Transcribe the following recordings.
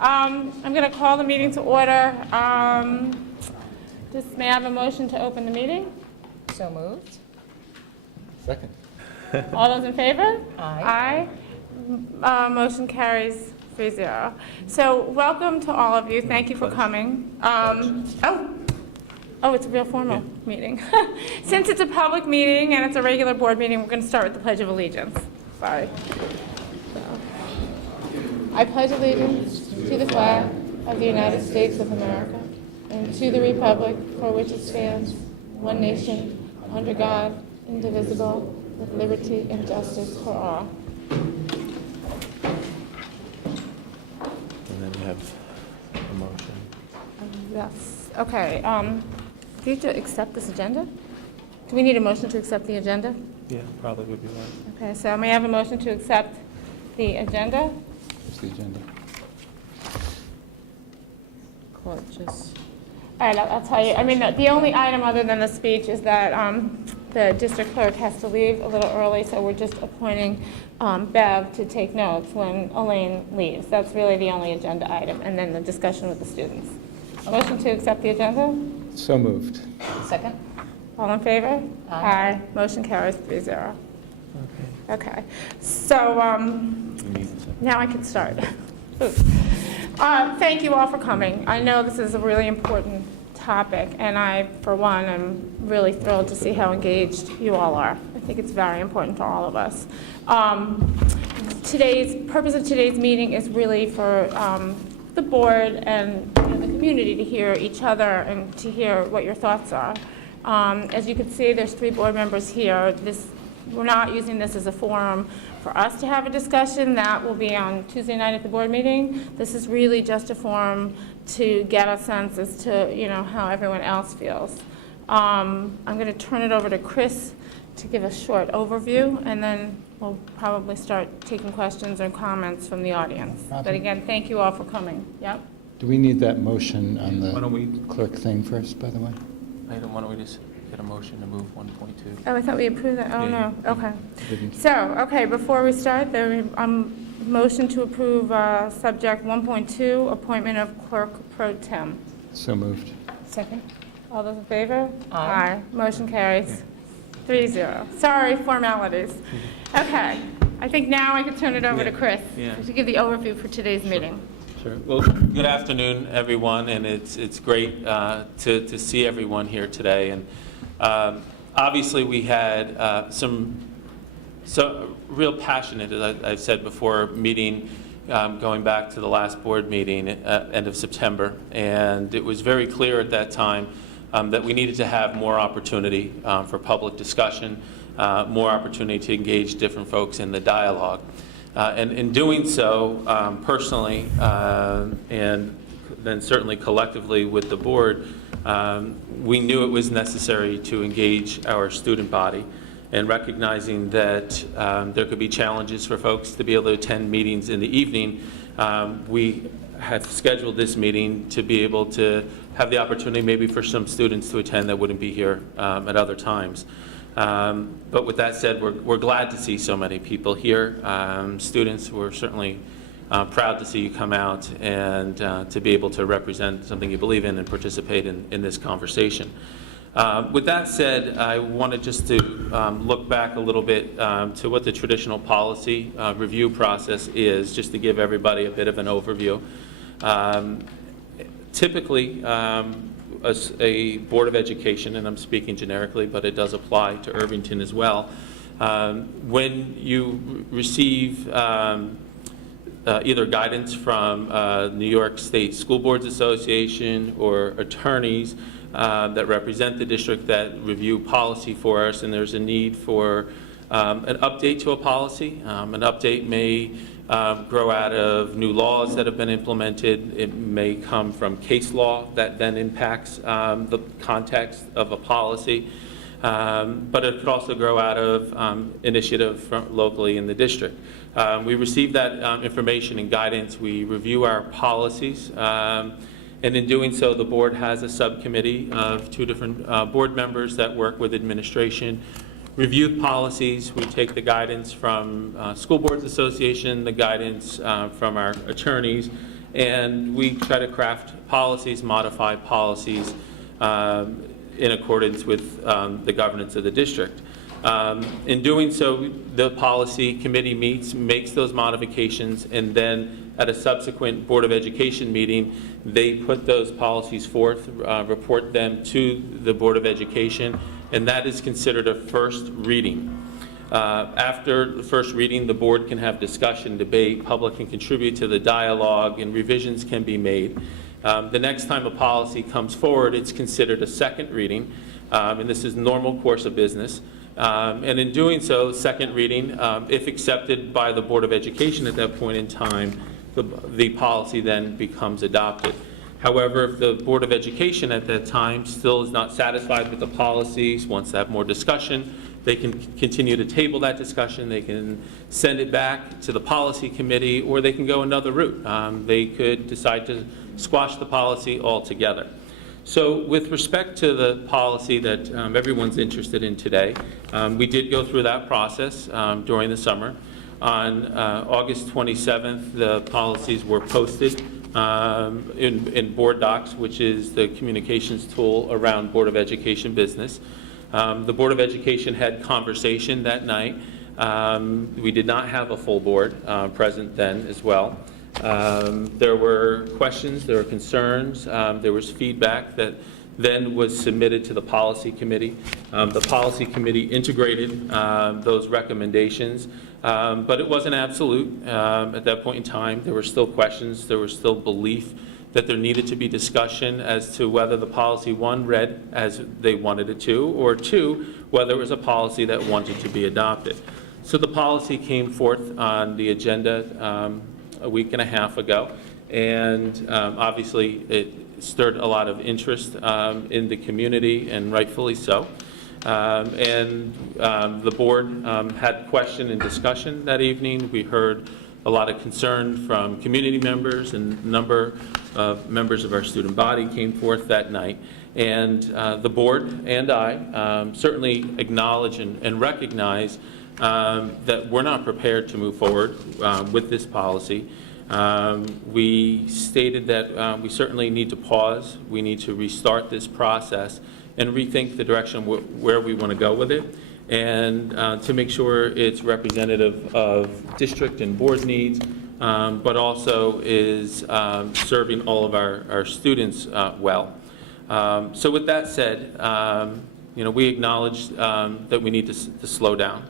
I'm going to call the meeting to order. May I have a motion to open the meeting? So moved. Second. All those in favor? Aye. Aye. Motion carries 3-0. So welcome to all of you. Thank you for coming. Oh, it's a real formal meeting. Since it's a public meeting and it's a regular board meeting, we're going to start with the Pledge of Allegiance. Sorry. I pledge allegiance to the flag of the United States of America and to the republic for which it stands, one nation, under God, indivisible, with liberty and justice for all. And then you have a motion. Yes. Okay. Do you have to accept this agenda? Do we need a motion to accept the agenda? Yeah, probably would be right. Okay. So may I have a motion to accept the agenda? What's the agenda? All right, I'll tell you. I mean, the only item other than the speech is that the district clerk has to leave a little early, so we're just appointing Bev to take notes when Elaine leaves. That's really the only agenda item, and then the discussion with the students. Motion to accept the agenda? So moved. Second. All in favor? Aye. Motion carries 3-0. Okay. Okay. So now I can start. Thank you all for coming. I know this is a really important topic, and I, for one, am really thrilled to see how engaged you all are. I think it's very important for all of us. Today's purpose of today's meeting is really for the board and the community to hear each other and to hear what your thoughts are. As you can see, there's 3 board members here. We're not using this as a forum for us to have a discussion. That will be on Tuesday night at the board meeting. This is really just a forum to get a sense as to how everyone else feels. I'm going to turn it over to Chris to give a short overview, and then we'll probably start taking questions or comments from the audience. But again, thank you all for coming. Yep. Do we need that motion on Why don't we, the clerk thing first, by the way? why don't we just get a motion to move 1.2? Oh, I thought we approved that. Oh, Yeah. no. Okay. Didn't. So, okay, before we start, motion to approve subject 1.2, appointment of clerk pro tem. So moved. Second. All those in favor? Aye. Motion carries 3-0. Sorry, formalities. Okay. I think now I can turn it over to Chris to give the overview for today's meeting. Sure. Well, good afternoon, everyone, and it's great to see everyone here today. And obviously, we had some real passionate, as I've said before, meeting going back to the last board meeting end of September, and it was very clear at that time that we needed to have more opportunity for public discussion, more opportunity to engage different folks in the dialogue. And in doing so, personally, and then certainly collectively with the board, we knew it was necessary to engage our student body, and recognizing that there could be challenges for folks to be able to attend meetings in the evening, we have scheduled this meeting to be able to have the opportunity maybe for some students to attend that wouldn't be here at other times. But with that said, we're glad to see so many people here. Students, we're certainly proud to see you come out and to be able to represent something you believe in and participate in this conversation. With that said, I wanted just to look back a little bit to what the traditional policy review process is, just to give everybody a bit of an overview. Typically, a Board of Education, and I'm speaking generically, but it does apply to Irvington as well. When you receive either guidance from New York State School Boards Association or attorneys that represent the district that review policy for us, and there's a need for an update to a policy. An update may grow out of new laws that have been implemented. It may come from case law that then impacts the context of a policy. But it could also grow out of initiative from locally in the district. We receive that information and guidance. We review our policies. And in doing so, the board has a subcommittee of 2 different board members that work with administration, review policies. We take the guidance from School Boards Association, the guidance from our attorneys, and we try to craft policies, modify policies in accordance with the governance of the district. In doing so, the policy committee meets, makes those modifications, and then at a subsequent Board of Education meeting, they put those policies forth, report them to the Board of Education, and that is considered a first reading. After the first reading, the board can have discussion, debate, public can contribute to the dialogue, and revisions can be made. The next time a policy comes forward, it's considered a second reading, and this is normal course of business. And in doing so, second reading, if accepted by the Board of Education at that point in time, the policy then becomes adopted. However, if the Board of Education at that time still is not satisfied with the policies, wants to have more discussion, they can continue to table that discussion, they can send it back to the policy committee, or they can go another route. They could decide to squash the policy altogether. So with respect to the policy that everyone's interested in today, we did go through that process during the summer. On August 27th, the policies were posted in Board Docs, which is the communications tool around Board of Education business. The Board of Education had conversation that night. We did not have a full board present then as well. There were questions, there were concerns, there was feedback that then was submitted to the policy committee. The policy committee integrated those recommendations, but it wasn't absolute. At that point in time, there were still questions, there was still belief that there needed to be discussion as to whether the policy, one, read as they wanted it to, or two, whether it was a policy that wanted to be adopted. So the policy came forth on the agenda a week and a half ago, and obviously it stirred a lot of interest in the community, and rightfully so. The board had question and discussion that evening. We heard a lot of concern from community members, and a number of members of our student body came forth that night. And the board and I certainly acknowledge and recognize that we're not prepared to move forward with this policy. We stated that we certainly need to pause, we need to restart this process and rethink the direction where we want to go with it, and to make sure it's representative of district and board needs, but also is serving all of our students well. So with that said, we acknowledge that we need to slow down.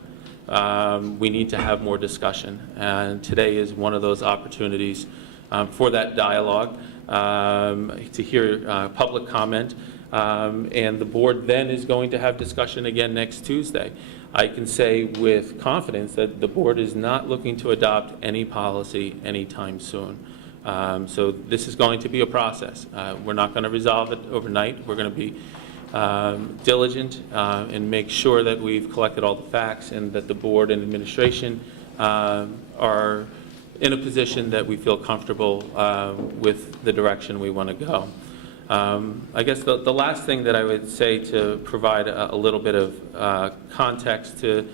We need to have more discussion, and today is one of those opportunities for that dialogue, to hear public comment, and the board then is going to have discussion again next Tuesday. I can say with confidence that the board is not looking to adopt any policy anytime soon. So this is going to be a process. We're not going to resolve it overnight. We're going to be diligent and make sure that we've collected all the facts, and that the board and administration are in a position that we feel comfortable with the direction we want to go. I guess the last thing that I would say, to provide a little bit of context to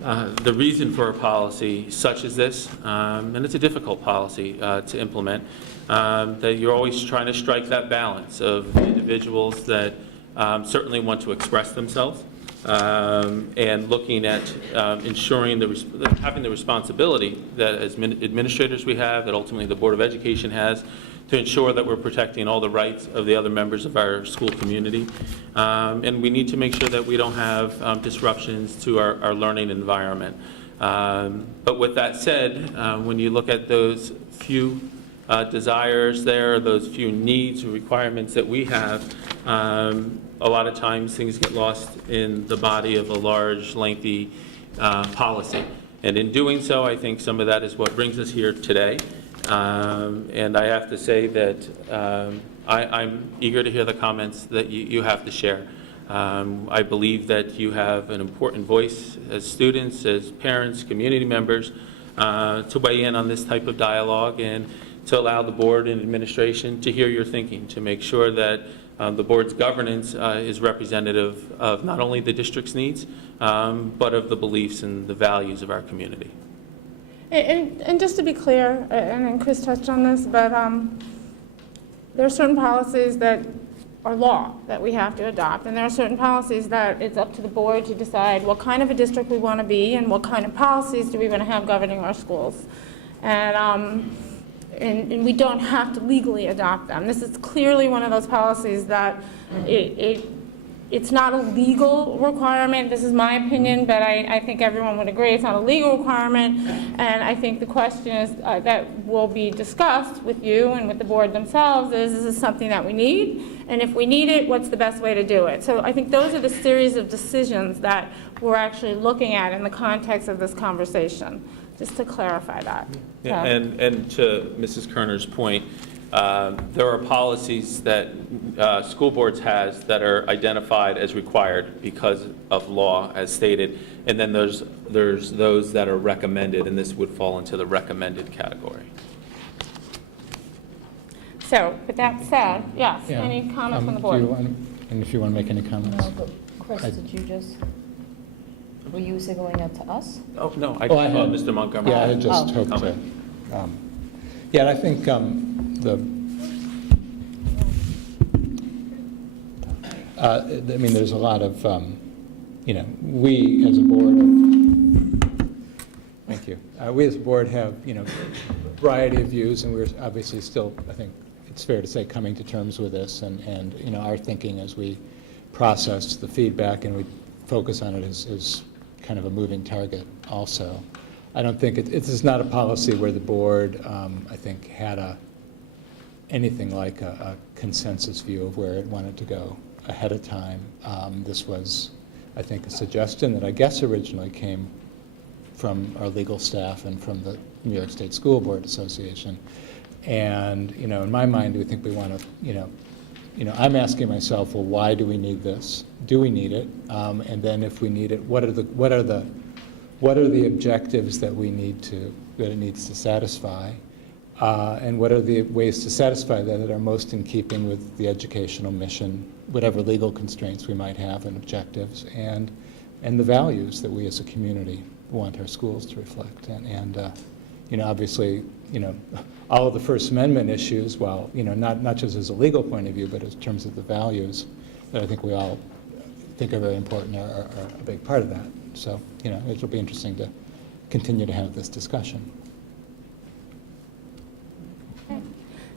the reason for a policy such as this, and it's a difficult policy to implement, that you're always trying to strike that balance of individuals that certainly want to express themselves, and looking at ensuring having the responsibility that as administrators we have, that ultimately the Board of Education has, to ensure that we're protecting all the rights of the other members of our school community. And we need to make sure that we don't have disruptions to our learning environment. But with that said, when you look at those few desires there, those few needs or requirements that we have, a lot of times things get lost in the body of a large, lengthy policy. And in doing so, I think some of that is what brings us here today. And I have to say that I'm eager to hear the comments that you have to share. I believe that you have an important voice as students, as parents, community members, to weigh in on this type of dialogue, and to allow the board and administration to hear your thinking, to make sure that the board's governance is representative of not only the district's needs, but of the beliefs and the values of our community. And just to be clear, and then Chris touched on this, but there are certain policies that are law that we have to adopt, and there are certain policies that it's up to the board to decide what kind of a district we want to be and what kind of policies do we want to have governing our schools. And we don't have to legally adopt them. This is clearly one of those policies that it's not a legal requirement. This is my opinion, but I think everyone would agree it's not a legal requirement. And I think the question is that will be discussed with you and with the board themselves is this something that we need? And if we need it, what's the best way to do it? So I think those are the series of decisions that we're actually looking at in the context of this conversation, just to clarify that. Yeah, and to Mrs. Kerner's point, there are policies that school boards has that are identified as required because of law, as stated, and then there's those that are recommended, and this would fall into the recommended category. So, with that said, yes, Yeah. any comments from the Do board? you want- And if you want to make any comments? No, but Chris, did you just, were you going out to us? Oh, no, I Oh, I had- Mr. Montgomery. Yeah, I just Oh. hoped to. Yeah, and I think I mean, there's a lot of, we as a board, thank you. We as a board have, a variety of views, and we're obviously still, I think it's fair to say, coming to terms with this, and our thinking as we process the feedback and we focus on it is kind of a moving target also. I don't think it is not a policy where the board, I think, had anything like a consensus view of where it wanted to go ahead of time. This was, I think, a suggestion that I guess originally came from our legal staff and from the New York State School Board Association. And, in my mind, we think we want to, I'm asking myself, well, why do we need this? Do we need it? And then if we need it, what are the objectives that it needs to satisfy? And what are the ways to satisfy that are most in keeping with the educational mission, whatever legal constraints we might have and objectives, and the values that we as a community want our schools to reflect. And obviously, all of the First Amendment issues, while, not just as a legal point of view, but in terms of the values that I think we all think are very important are a big part of that. So, it'll be interesting to continue to have this discussion.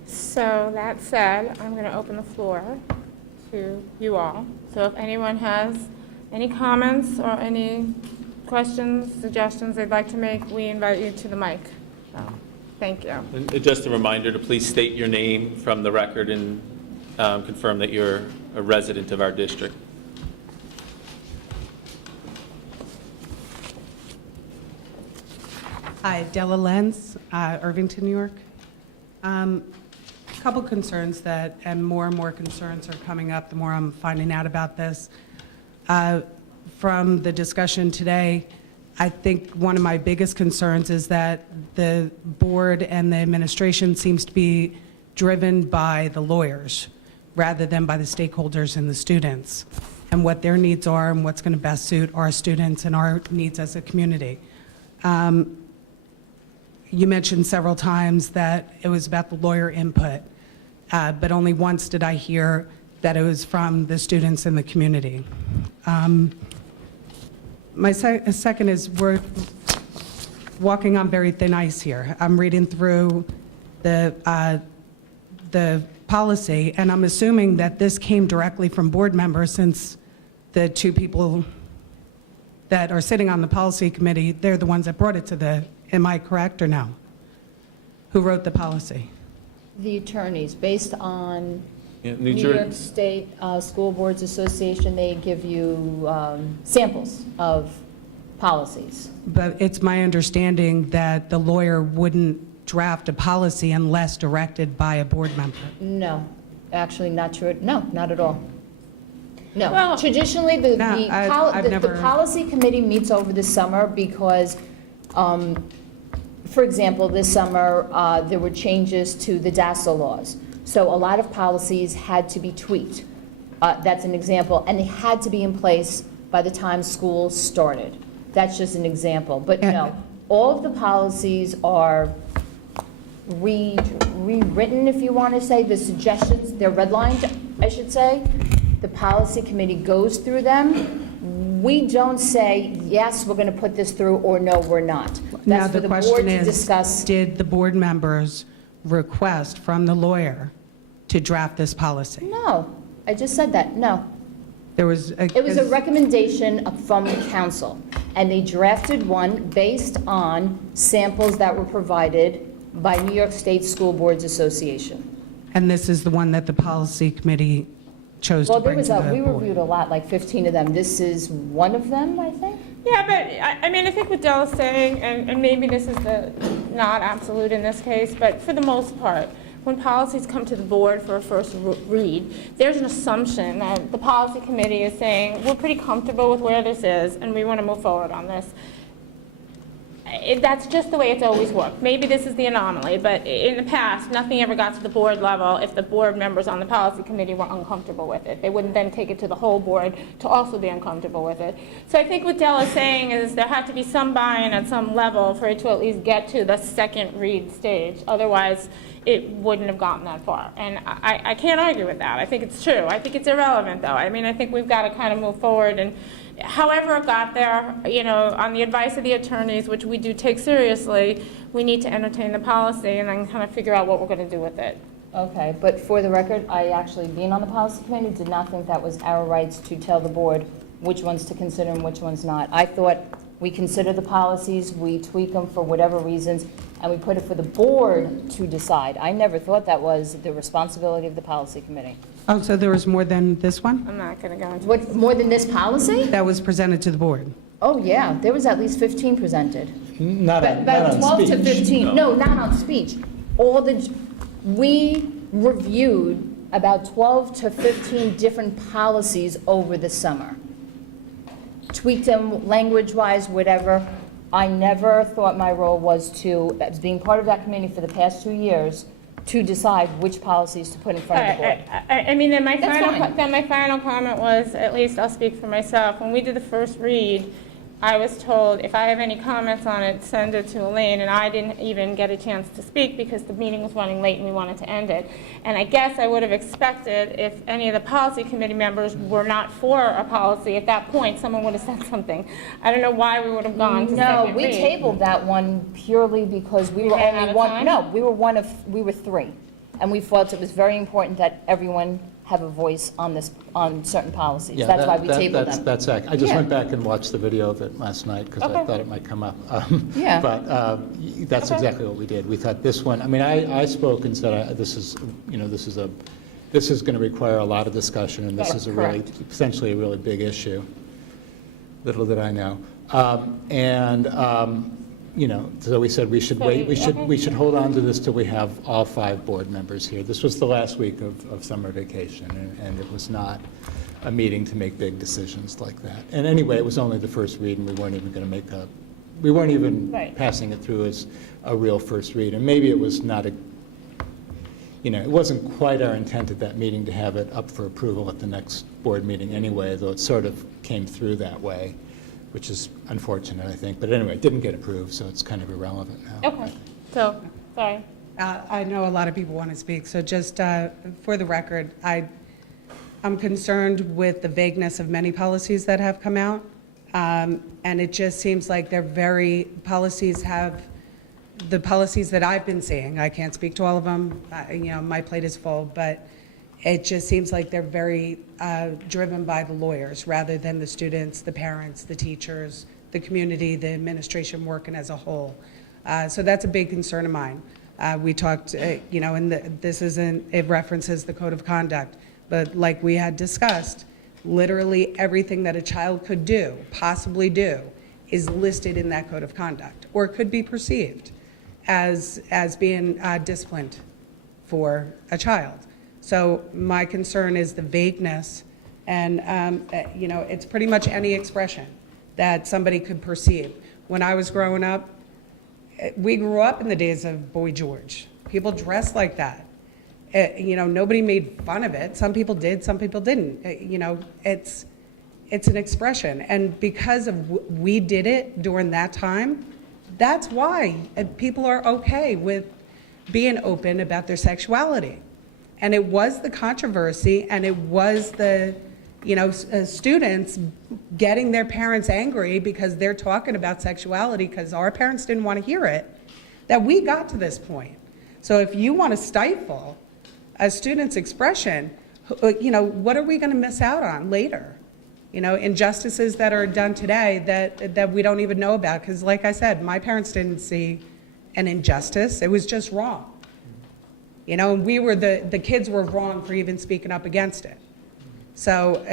So that said, I'm going to open the floor to you all. So if anyone has any comments or any questions, suggestions they'd like to make, we invite you to the mic. So, thank you. And just a reminder to please state your name from the record and confirm that you're a resident of our district. Hi, Della Lenz, Irvington, New York. Couple concerns and more concerns are coming up the more I'm finding out about this. From the discussion today, I think one of my biggest concerns is that the board and the administration seems to be driven by the lawyers rather than by the stakeholders and the students and what their needs are and what's going to best suit our students and our needs as a community. You mentioned several times that it was about the lawyer input, but only once did I hear that it was from the students in the community. My second is we're walking on very thin ice here. I'm reading through the policy, and I'm assuming that this came directly from board members since the two people that are sitting on the policy committee, they're the ones that brought it to am I correct or no? Who wrote the policy? The attorneys, based on New New York State School Boards Association, they give you samples of policies. But it's my understanding that the lawyer wouldn't draft a policy unless directed by a board member. No, actually not true. No, not at all. No. Well- Traditionally, No, I've the never- policy committee meets over the summer because, for example, this summer, there were changes to the DASSA laws. So a lot of policies had to be tweaked. That's an example. And they had to be in place by the time school started. That's just an example. But no, all of the policies are rewritten, if you want to say, the suggestions, they're redlined, I should say. The policy committee goes through them. We don't say, yes, we're going to put this through, or no, we're not. Now, That's for the the board question to is, discuss. did the board members request from the lawyer to draft this policy? No, I just said that, no. There was. It was a recommendation from council, and they drafted one based on samples that were provided by New York State School Boards Association. And this is the one that the policy committee chose to Well, bring to the we board. reviewed a lot, like 15 of them. This is one of them, I think. Yeah, but I mean, I think what Dell is saying, and maybe this is not absolute in this case, but for the most part, when policies come to the board for a first read, there's an assumption that the policy committee is saying, we're pretty comfortable with where this is, and we want to move forward on this. That's just the way it's always worked. Maybe this is the anomaly, but in the past, nothing ever got to the board level if the board members on the policy committee were uncomfortable with it. They wouldn't then take it to the whole board to also be uncomfortable with it. So I think what Dell is saying is there had to be some buy-in at some level for it to at least get to the second read stage. Otherwise, it wouldn't have gotten that far. And I can't argue with that. I think it's true. I think it's irrelevant, though. I mean, I think we've got to kind of move forward. And however it got there, you know, on the advice of the attorneys, which we do take seriously, we need to entertain the policy and then kind of figure out what we're going to do with it. Okay, but for the record, I actually, being on the policy committee, did not think that was our rights to tell the board which ones to consider and which ones not. I thought we consider the policies, we tweak them for whatever reasons, and we put it for the board to decide. I never thought that was the responsibility of the policy committee. Oh, so there was more than this one I'm not going to go into What, more than this policy? that was presented to the board? Oh, yeah, there was at least 15 presented. Not on About 12 to speech. 15, no, not on speech. We reviewed about 12 to 15 different policies over the summer. Tweaked them language-wise, whatever. I never thought my role was to, as being part of that committee for the past 2 years, to decide which policies to put in front of the board. I mean, then my That's fine. then my final comment was, at least I'll speak for myself, when we did the first read, I was told if I have any comments on it, send it to Elaine, and I didn't even get a chance to speak because the meeting was running late and we wanted to end it. And I guess I would have expected if any of the policy committee members were not for a policy, at that point, someone would have said something. I don't know why we would have gone to No, second we read. tabled that one purely because we You were ran out only of one, time? no, we were 3. And we felt it was very important that everyone have a voice on this, on certain policies. Yeah, That's why we tabled that's- them. That's accurate. I just Yeah. went back and watched the video of it last night because I Okay. thought it might come up. Yeah. But that's Okay. exactly what we did. We thought this one, I mean, I spoke and said, this is, you know, this is going to require a lot of discussion, and this is a really, Correct. potentially a really big issue. Little did I know. You know, so we said we should So wait, you- we should hold on to this till we have all 5 board members here. This was the last week of summer vacation, and it was not a meeting to make big decisions like that. And anyway, it was only the first read, and we weren't even going to make we weren't even Right. passing it through as a real first read. And maybe it was not you know, it wasn't quite our intent at that meeting to have it up for approval at the next board meeting anyway, though it sort of came through that way, which is unfortunate, I think. But anyway, it didn't get approved, so it's kind of irrelevant now. Okay, so, sorry. I know a lot of people want to speak, so just for the record, I'm concerned with the vagueness of many policies that have come out, and it just seems like they're the policies that I've been seeing, I can't speak to all of them, you know, my plate is full, but it just seems like they're very driven by the lawyers rather than the students, the parents, the teachers, the community, the administration working as a whole. So that's a big concern of mine. We talked, you know, and it references the code of conduct, but like we had discussed, literally everything that a child could do, possibly do, is listed in that code of conduct, or could be perceived as being disciplined for a child. So my concern is the vagueness, and you know, it's pretty much any expression that somebody could perceive. When I was growing up, we grew up in the days of Boy George. People dressed like that. You know, nobody made fun of it. Some people did, some people didn't. You know, it's an expression, and because of we did it during that time, That's why people are okay with being open about their sexuality. And it was the controversy, and it was the, students getting their parents angry because they're talking about sexuality because our parents didn't want to hear it, that we got to this point. So if you want to stifle a student's expression, what are we going to miss out on later? Injustices that are done today that we don't even know about. Because like I said, my parents didn't see an injustice. It was just wrong. And we were the kids were wrong for even speaking up against it. So,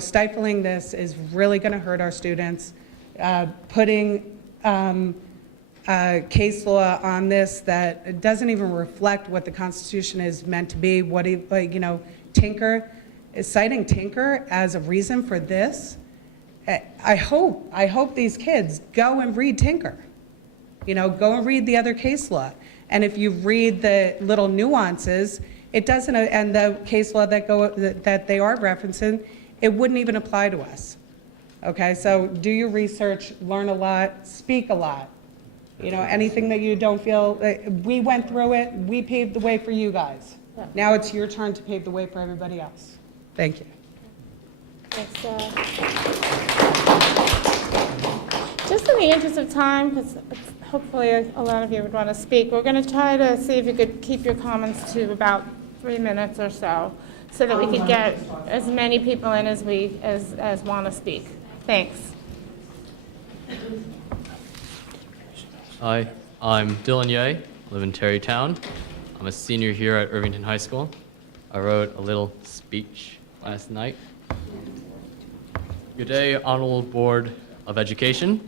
stifling this is really going to hurt our students. Putting case law on this that doesn't even reflect what the Constitution is meant to be, Tinker, is citing Tinker as a reason for this. I hope these kids go and read Tinker. Go and read the other case law. And if you read the little nuances, it doesn't, and the case law that they are referencing, it wouldn't even apply to us. Okay, so do your research, learn a lot, speak a lot. Anything that you don't feel, we went through it, we paved the way for you guys. Yeah. Now it's your turn to pave the way for everybody else. Thank you. Thanks, just in the interest of time, because hopefully a lot of you would want to speak, we're going to try to see if you could keep your comments to about 3 minutes or so that we could get as many people in as want to speak. Thanks. Hi, I'm Dylan Ye, live in Terrytown. I'm a senior here at Irvington High School. I wrote a little speech last night. Good day, Honorable Board of Education.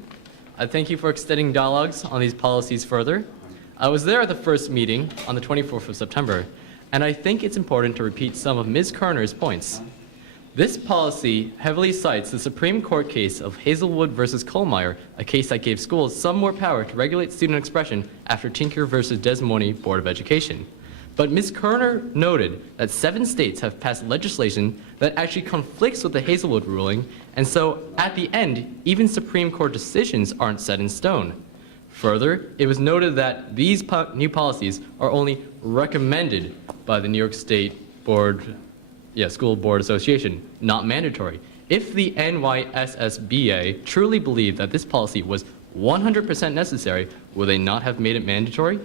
I thank you for extending dialogues on these policies further. I was there at the first meeting on the 24th of September, and I think it's important to repeat some of Ms. Kerner's points. This policy heavily cites the Supreme Court case of Hazelwood versus Kohlmeyer, a case that gave schools some more power to regulate student expression after Tinker versus Des Moines Board of Education. But Ms. Kerner noted that 7 states have passed legislation that actually conflicts with the Hazelwood ruling, and so at the end, even Supreme Court decisions aren't set in stone. Further, it was noted that these new policies are only recommended by the New York State School Board Association, not mandatory. If the NYSSBA truly believed that this policy was 100% necessary, would they not have made it mandatory?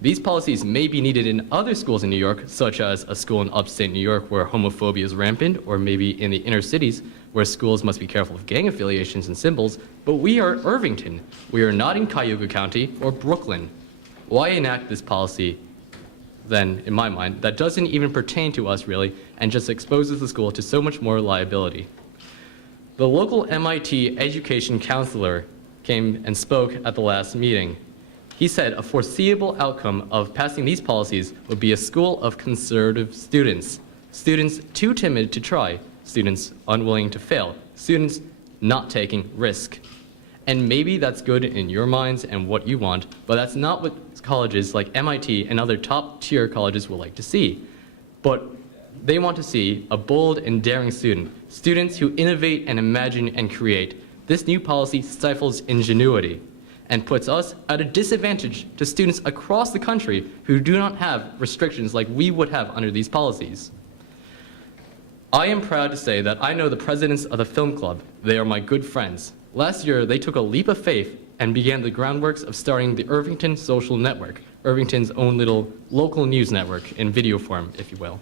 These policies may be needed in other schools in New York, such as a school in upstate New York where homophobia is rampant, or maybe in the inner cities where schools must be careful of gang affiliations and symbols, but we are Irvington. We are not in Cuyahoga County or Brooklyn. Why enact this policy, then, in my mind, that doesn't even pertain to us really, and just exposes the school to so much more liability? The local MIT education counselor came and spoke at the last meeting. He said a foreseeable outcome of passing these policies would be a school of conservative students, students too timid to try, students unwilling to fail, students not taking risk. And maybe that's good in your minds and what you want, but that's not what colleges like MIT and other top-tier colleges would like to see. But they want to see a bold and daring student, students who innovate and imagine and create. This new policy stifles ingenuity and puts us at a disadvantage to students across the country who do not have restrictions like we would have under these policies. I am proud to say that I know the presidents of the film club. They are my good friends. Last year, they took a leap of faith and began the groundworks of starting the Irvington Social Network, Irvington's own little local news network in video form, if you will.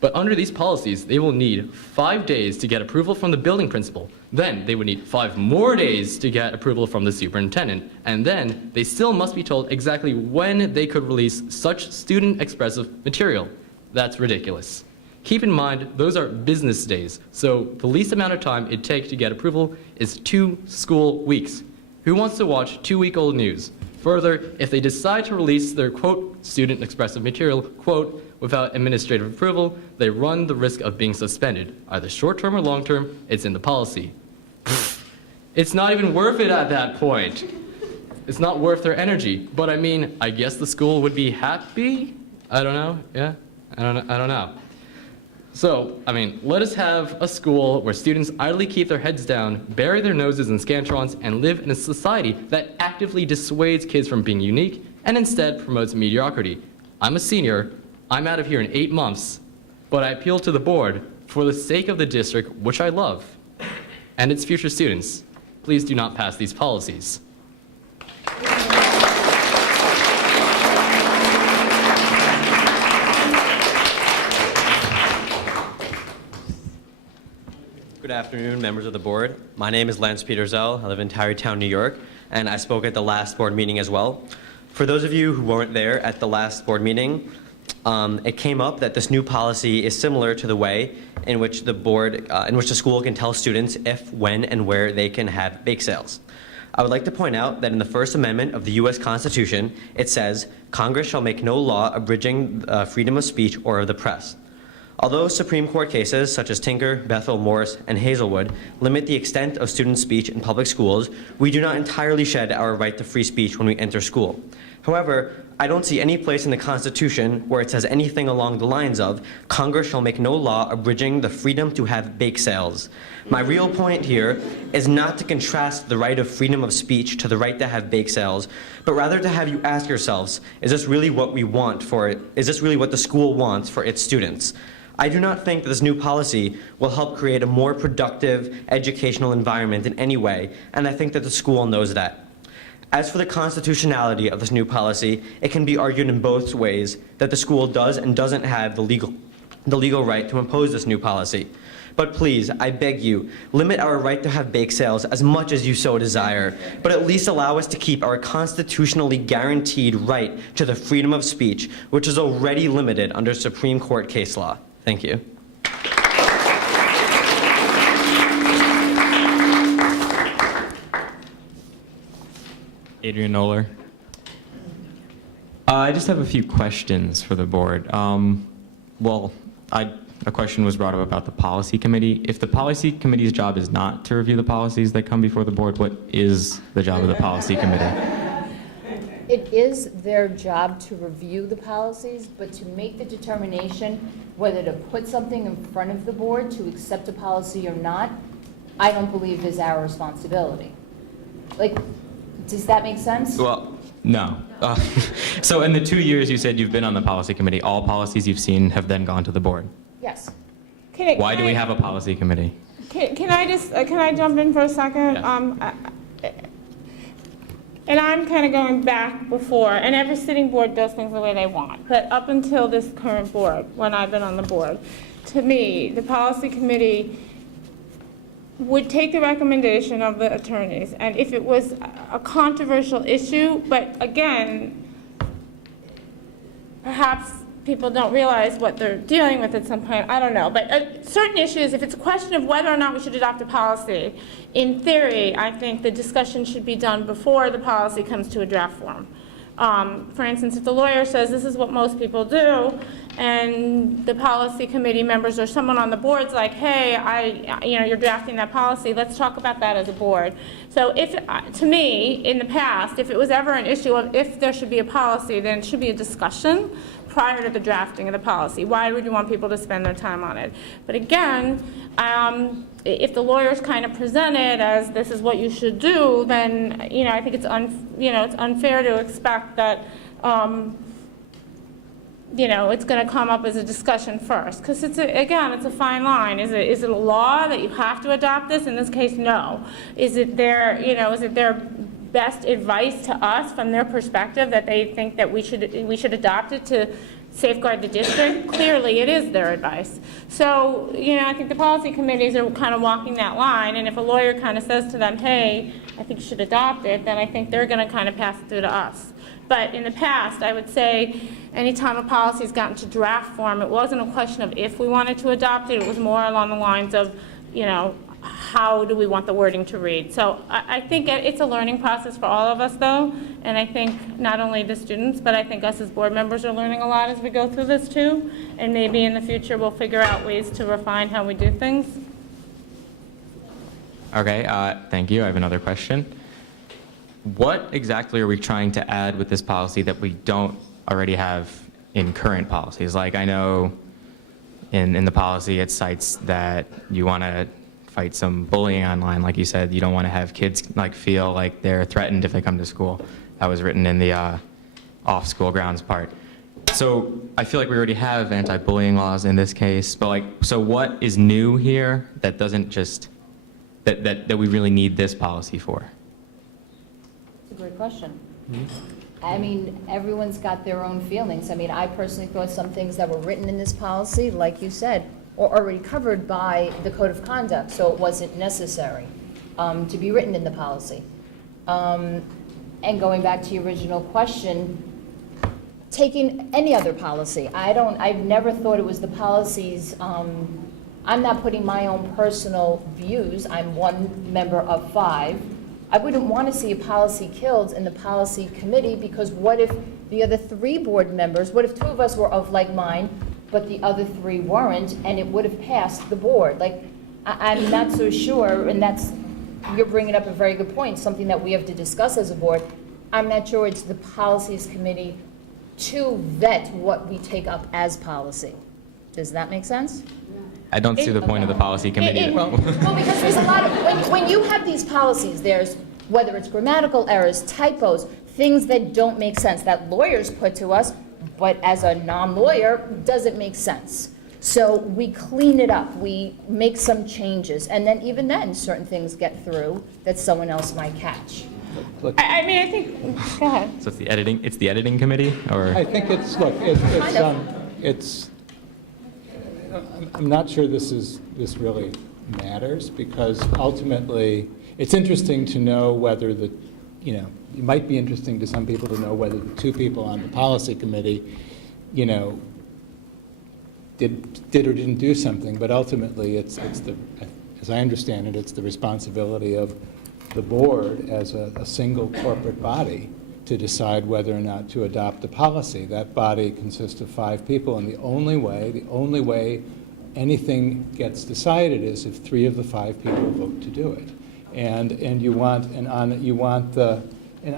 But under these policies, they will need 5 days to get approval from the building principal. Then they would need 5 more days to get approval from the superintendent. And then they still must be told exactly when they could release such student expressive material. That's ridiculous. Keep in mind, those are business days, so the least amount of time it takes to get approval is 2 school weeks. Who wants to watch 2-week-old news? Further, if they decide to release their, quote, student expressive material, quote, without administrative approval, they run the risk of being suspended. Either short-term or long-term, it's in the policy. It's not even worth it at that point. It's not worth their energy. But I mean, I guess the school would be happy? I don't know, yeah? I don't know. So, I mean, let us have a school where students idly keep their heads down, bury their noses in scantrons, and live in a society that actively dissuades kids from being unique and instead promotes mediocrity. I'm a senior. I'm out of here in 8 months. But I appeal to the board for the sake of the district, which I love, and its future students. Please do not pass these policies. Good afternoon, members of the board. My name is Lance Peterzell. I live in Tarrytown, New York, and I spoke at the last board meeting as well. For those of you who weren't there at the last board meeting, it came up that this new policy is similar to the way in which the school can tell students if, when, and where they can have bake sales. I would like to point out that in the First Amendment of the U.S. Constitution, it says, "Congress shall make no law abridging freedom of speech or of the press." Although Supreme Court cases such as Tinker, Bethel, Morris, and Hazelwood limit the extent of student speech in public schools, we do not entirely shed our right to free speech when we enter school. However, I don't see any place in the Constitution where it says anything along the lines of, "Congress shall make no law abridging the freedom to have bake sales." My real point here is not to contrast the right of freedom of speech to the right to have bake sales, but rather to have you ask yourselves, is this really what we want for it? Is this really what the school wants for its students? I do not think that this new policy will help create a more productive educational environment in any way, and I think that the school knows that. As for the constitutionality of this new policy, it can be argued in both ways that the school does and doesn't have the legal right to impose this new policy. But please, I beg you, limit our right to have bake sales as much as you so desire, but at least allow us to keep our constitutionally guaranteed right to the freedom of speech, which is already limited under Supreme Court case law. Thank you. Adrian Noller. I just have a few questions for the board. A question was brought up about the policy committee. If the policy committee's job is not to review the policies that come before the board, what is the job of the policy committee? It is their job to review the policies, but to make the determination whether to put something in front of the board to accept a policy or not, I don't believe is our responsibility. Like, does that make sense? Well, no. So in the 2 years you said you've been on the policy committee, all policies you've seen have then gone to the board. Yes. Why do we have a policy committee? Can I jump in for a second? Yeah. And I'm kind of going back before, and every sitting board does things the way they want, but up until this current board, when I've been on the board, to me, the policy committee would take the recommendation of the attorneys, and if it was a controversial issue, but again, perhaps people don't realize what they're dealing with at some point, I don't know. But certain issues, if it's a question of whether or not we should adopt a policy, in theory, I think the discussion should be done before the policy comes to a draft form. For instance, if the lawyer says this is what most people do, and the policy committee members or someone on the board's like, hey, you're drafting that policy, let's talk about that as a board. So if, to me, in the past, if it was ever an issue of if there should be a policy, then it should be a discussion prior to the drafting of the policy. Why would you want people to spend their time on it? But again, if the lawyers kind of present it as this is what you should do, then I think it's it's unfair to expect that it's going to come up as a discussion first, because it's a fine line. Is it a law that you have to adopt this? In this case, no. Is it their best advice to us from their perspective that they think that we should adopt it to safeguard the district? Clearly, it is their advice. So, I think the policy committees are kind of walking that line, and if a lawyer kind of says to them, hey, I think you should adopt it, then I think they're going to kind of pass it through to us. But in the past, I would say anytime a policy's gotten to draft form, it wasn't a question of if we wanted to adopt it, it was more along the lines of, how do we want the wording to read? So I think it's a learning process for all of us, though, and I think not only the students, but I think us as board members are learning a lot as we go through this, too, and maybe in the future we'll figure out ways to refine how we do things. Okay, thank you. I have another question. What exactly are we trying to add with this policy that we don't already have in current policies? Like, I know in the policy, it cites that you want to fight some bullying online. Like you said, you don't want to have kids like feel like they're threatened if they come to school. That was written in the off-school grounds part. So I feel like we already have anti-bullying laws in this case, but like, so what is new here that doesn't just, that we really need this policy for? It's a great question. I mean, everyone's got their own feelings. I mean, I personally thought some things that were written in this policy, like you said, are already covered by the code of conduct, so it wasn't necessary to be written in the policy. And going back to your original question, taking any other policy, I've never thought it was the policies. I'm not putting my own personal views. I'm one member of 5. I wouldn't want to see a policy killed in the policy committee, because what if the other 3 board members, what if 2 of us were of like mind, but the other 3 weren't, and it would have passed the board? Like, I'm not so sure, and you're bringing up a very good point, something that we have to discuss as a board. I'm not sure it's the policies committee to vet what we take up as policy. Does that make sense? I don't see the point of the policy committee. Well, because there's a lot of, when you have these policies, there's, whether it's grammatical errors, typos, things that don't make sense, that lawyers put to us, but as a non-lawyer, doesn't make sense. So we clean it up, we make some changes, and then even then, certain things get through that someone else might catch. Look, I mean, I think, go ahead. So it's the editing committee, or? I think it's, look, it's, I'm not sure this really matters, because ultimately, it's interesting to know whether it might be interesting to some people to know whether the 2 people on the policy committee, did or didn't do something, but ultimately, it's the, as I understand it, it's the responsibility of the board as a single corporate body to decide whether or not to adopt a policy. That body consists of 5 people, and the only way anything gets decided is if 3 of the 5 people vote to do it. And I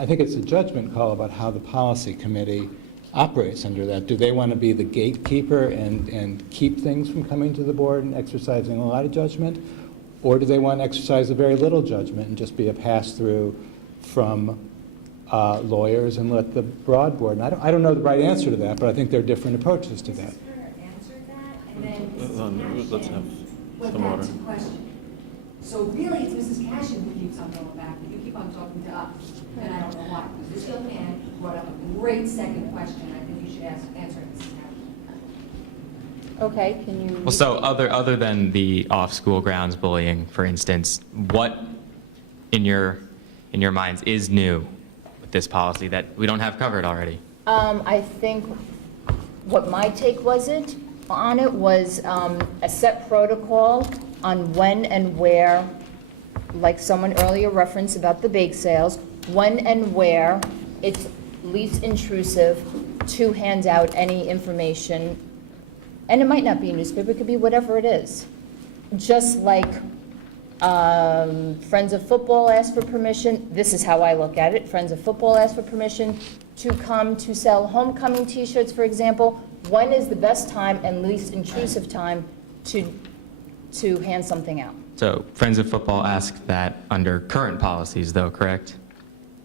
think it's a judgment call about how the policy committee operates under that. Do they want to be the gatekeeper and keep things from coming to the board and exercising a lot of judgment? Or do they want to exercise a very little judgment and just be a pass-through from lawyers and let the broad board? And I don't know the right answer to that, but I think there are different approaches to that. Let's have some order. So really, it's Mrs. Cashin who keeps on going back, but you keep on talking to us, and I don't know why. This young man brought up a great second question. I think you should answer it, Mrs. Cashin. Okay, can you? Well, so other than the off-school grounds bullying, for instance, what in your minds is new with this policy that we don't have covered already? I think what my take was on it was a set protocol on when and where, like someone earlier referenced about the bake sales, when and where it's least intrusive to hand out any information. And it might not be a newspaper, it could be whatever it is. Just like Friends of Football asked for permission, this is how I look at it, Friends of Football asked for permission to come to sell homecoming t-shirts, for example. When is the best time and least intrusive time to hand something out? So Friends of Football asked that under current policies, though, correct?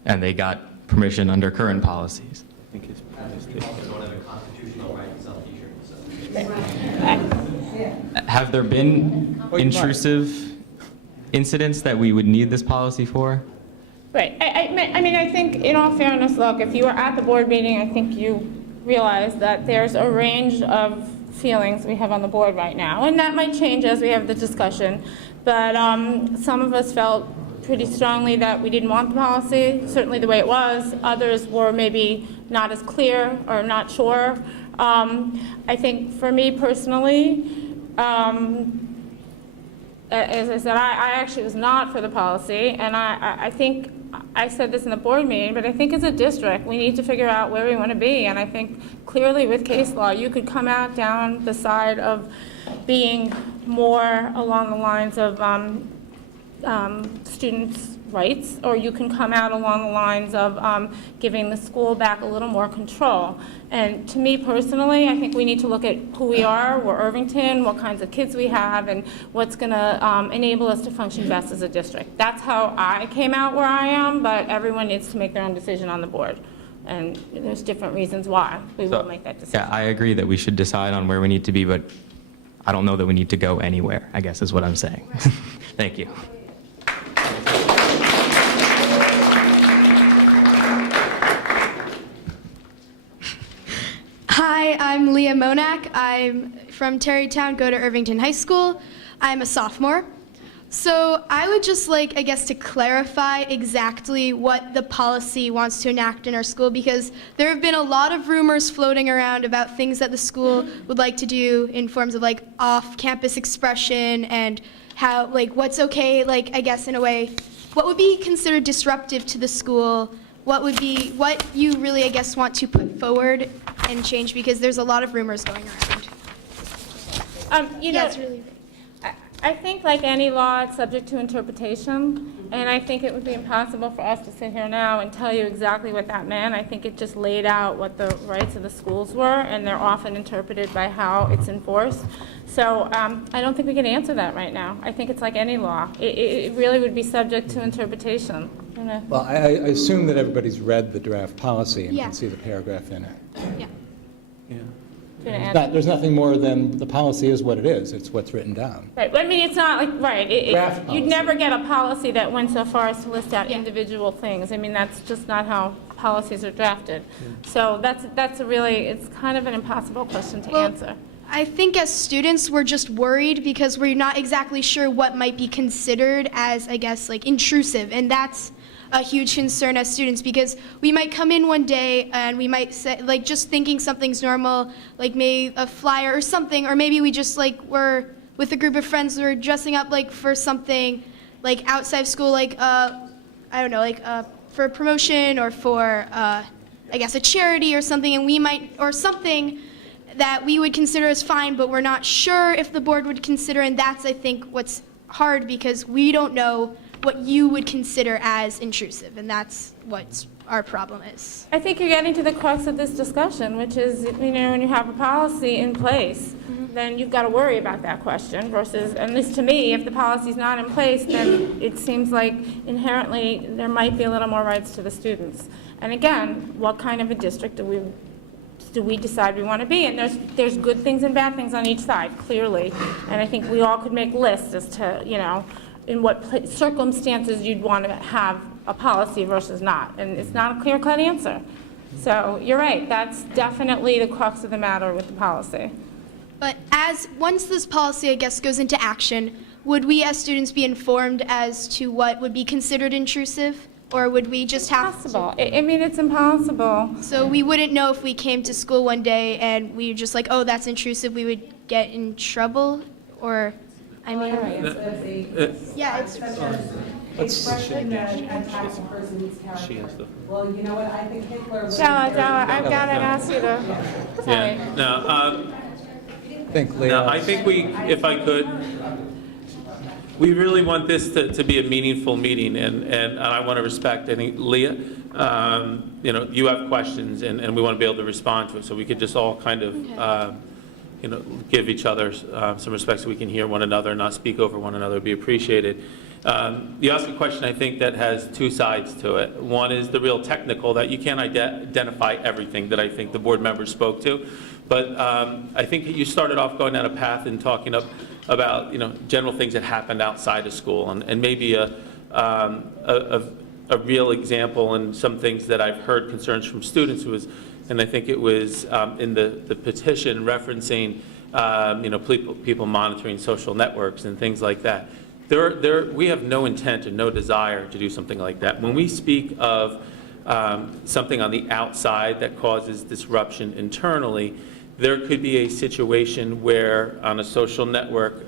And they got permission under current policies. It's one of the constitutional rights to sell t-shirts. Have there been intrusive incidents that we would need this policy for? Right. I mean, I think in all fairness, look, if you were at the board meeting, I think you realize that there's a range of feelings we have on the board right now, and that might change as we have the discussion. But some of us felt pretty strongly that we didn't want the policy, certainly the way it was. Others were maybe not as clear or not sure. I think for me personally, as I said, I actually was not for the policy, and I think I said this in the board meeting, but I think as a district, we need to figure out where we want to be, and I think clearly with case law, you could come out down the side of being more along the lines of students rights, or you can come out along the lines of giving the school back a little more control. And to me personally, I think we need to look at who we are, we're Irvington, what kinds of kids we have, and what's going to enable us to function best as a district. That's how I came out where I am, but everyone needs to make their own decision on the board. And there's different reasons why we will make that decision. Yeah, I agree that we should decide on where we need to be, but I don't know that we need to go anywhere, I guess is what I'm saying. Thank you. Hi, I'm Leah Monak. I'm from Terrytown, go to Irvington High School. I'm a sophomore. So I would just like, I guess, to clarify exactly what the policy wants to enact in our school, because there have been a lot of rumors floating around about things that the school would like to do in forms of like off-campus expression and how, like, what's okay, like, I guess, in a way, what would be considered disruptive to the school, what would be, what you really, I guess, want to put forward and change, because there's a lot of rumors going around. You know, I think like any law, it's subject to interpretation, and I think it would be impossible for us to sit here now and tell you exactly what that meant. I think it just laid out what the rights of the schools were, and they're often interpreted by how it's enforced. So I don't think we can answer that right now. I think it's like any law. It really would be subject to interpretation. Well, I assume that everybody's read the draft policy and can see the paragraph in it. Yeah. There's nothing more than the policy is what it is. It's what's written down. Right. I mean, it's not like, right. Draft You'd policy. never get a policy that went so far as to list out individual things. I mean, that's just not how policies are drafted. So that's a really, it's kind of an impossible question to answer. I think as students, we're just worried because we're not exactly sure what might be considered as, I guess, like intrusive. And that's a huge concern as students, because we might come in one day and we might say, like, just thinking something's normal, like maybe a flyer or something, or maybe we just like we're with a group of friends, we're dressing up like for something like outside of school, like I don't know, like for a promotion or for I guess a charity or something, and we might, or something that we would consider as fine, but we're not sure if the board would consider, and that's, I think, what's hard, because we don't know what you would consider as intrusive, and that's what our problem is. I think you're getting to the crux of this discussion, which is, you know, when you have a policy in place, then you've got to worry about that question versus, at least to me, if the policy's not in place, then it seems like inherently there might be a little more rights to the students. And again, what kind of a district do we decide we want to be? And there's good things and bad things on each side, clearly. And I think we all could make lists as to, you know, in what circumstances you'd want to have a policy versus not. And it's not a clear-cut answer. So you're right, that's definitely the crux of the matter with the policy. But once this policy, I guess, goes into action, would we as students be informed as to what would be considered intrusive? Or would we just have to? I mean, it's impossible. So we wouldn't know if we came to school one day and we were just like, oh, that's intrusive, we would get in trouble? Or, I mean, yeah, it's expression that attacks a person's character. Well, you know what, I think Hitler was... Jala, I've got to ask you to, sorry. Yeah, no, Think, Leah. no, I think if I could, we really want this to be a meaningful meeting, and I want to respect, I think, Leah, you know, you have questions, and we want to be able to respond to it, so we could just all kind of, you know, give each other some respect so we can hear one another and not speak over one another would be appreciated. You asked a question, I think, that has two sides to it. One is the real technical, that you can't identify everything that I think the board members spoke to. But I think you started off going down a path and talking about, you know, general things that happened outside of school, and maybe a real example, and some things that I've heard concerns from students was, and I think it was in the petition referencing, you know, people monitoring social networks and things like that. We have no intent and no desire to do something like that. When we speak of something on the outside that causes disruption internally, there could be a situation where on a social network,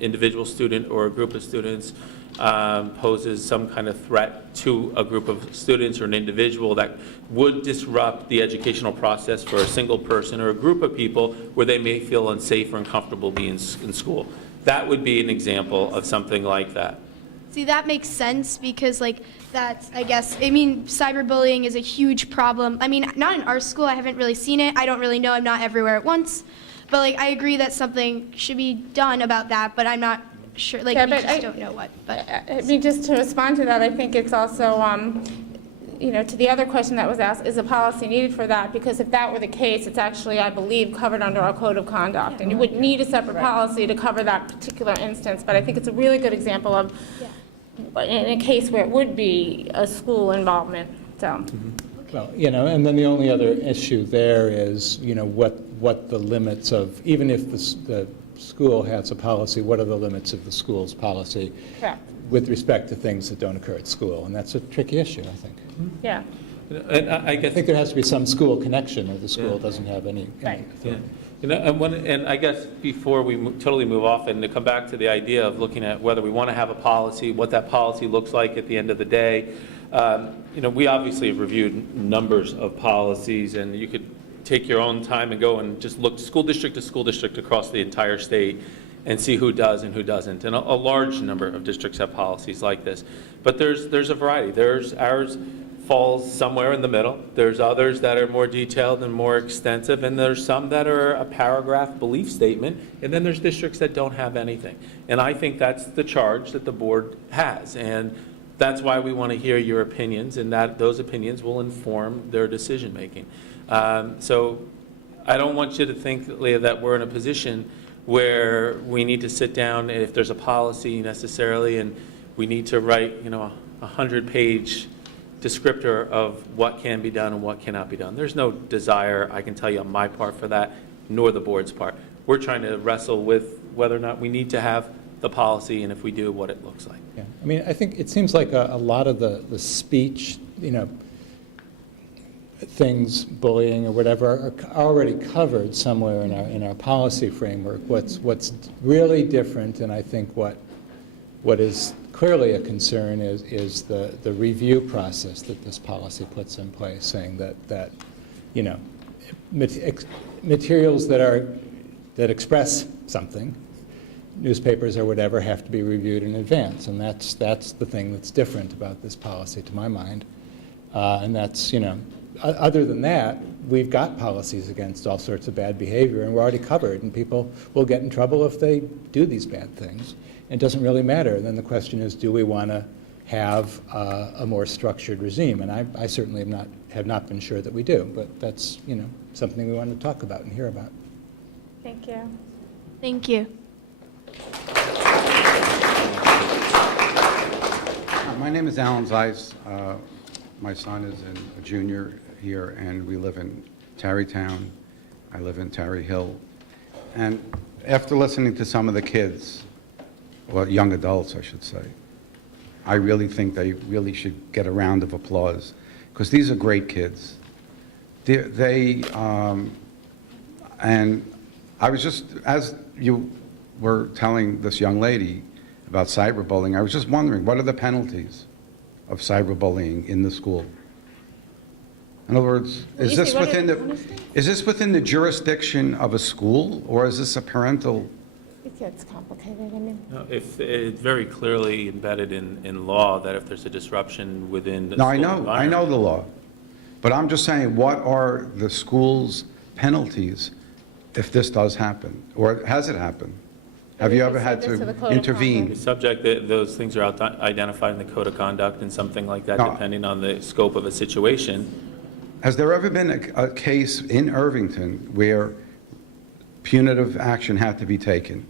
individual student or a group of students poses some kind of threat to a group of students or an individual that would disrupt the educational process for a single person or a group of people where they may feel unsafe or uncomfortable being in school. That would be an example of something like that. See, that makes sense because, like, that's, I guess, I mean, cyberbullying is a huge problem. I mean, not in our school. I haven't really seen it. I don't really know. I'm not everywhere at once. But, like, I agree that something should be done about that, but I'm not sure. Like, Yeah, we but just don't know what. But I mean, just to respond to that, I think it's also, you know, to the other question that was asked, is a policy needed for that? Because if that were the case, it's actually, I believe, covered under our code of conduct. And you would need a separate policy to cover that particular instance. But I think it's a really good example of, in a case where it would be a school involvement, so. Well, you know, and then the only other issue there is, you know, what the limits of, even if the school has a policy, what are the limits of the school's policy Correct. with respect to things that don't occur at school? And that's a tricky issue, I think. Yeah. And I I guess, think there has to be some school connection, or the school doesn't have any Right. authority. you know, and I guess before we totally move off, and to come back to the idea of looking at whether we want to have a policy, what that policy looks like at the end of the day, you know, we obviously have reviewed numbers of policies, and you could take your own time and go and just look school district to school district across the entire state and see who does and who doesn't. And a large number of districts have policies like this. But there's a variety. There's ours falls somewhere in the middle. There's others that are more detailed and more extensive, and there's some that are a paragraph belief statement, and then there's districts that don't have anything. And I think that's the charge that the board has, and that's why we want to hear your opinions, and that those opinions will inform their decision making. So I don't want you to think, Leah, that we're in a position where we need to sit down if there's a policy necessarily, and we need to write, you know, a 100-page descriptor of what can be done and what cannot be done. There's no desire, I can tell you, on my part for that, nor the board's part. We're trying to wrestle with whether or not we need to have the policy, and if we do, what it looks like. Yeah, I mean, I think it seems like a lot of the speech, you know, things, bullying or whatever, are already covered somewhere in our policy framework. What's really different, and I think what is clearly a concern is the review process that this policy puts in place, saying that you know, materials that express something, newspapers or whatever, have to be reviewed in advance, and that's the thing that's different about this policy, to my mind. And that's, you know, other than that, we've got policies against all sorts of bad behavior, and we're already covered, and people will get in trouble if they do these bad things. It doesn't really matter. Then the question is, do we want to have a more structured regime? And I certainly have not been sure that we do, but that's, you know, something we want to talk about and hear about. Thank you. thank you. My name is Alan Zeiss. My son is a junior here, and we live in Tarrytown. I live in Tarry Hill. And after listening to some of the kids, well, young adults, I should say, I really think they really should get a round of applause, because these are great kids. And I was just, as you were telling this young lady about cyberbullying, I was just wondering, what are the penalties of cyberbullying in the school? In other words, is this within the jurisdiction of a school, or is this a parental? It gets complicated, I mean. No, if it's very clearly embedded in law that if there's a disruption within the No, school I environment. know the law. But I'm just saying, what are the school's penalties if this does happen? Or has it happened? Have you ever had This to the to code of intervene? The subject, those things are identified in the code of conduct and something like that, No. depending on the scope of a situation. Has there ever been a case in Irvington where punitive action had to be taken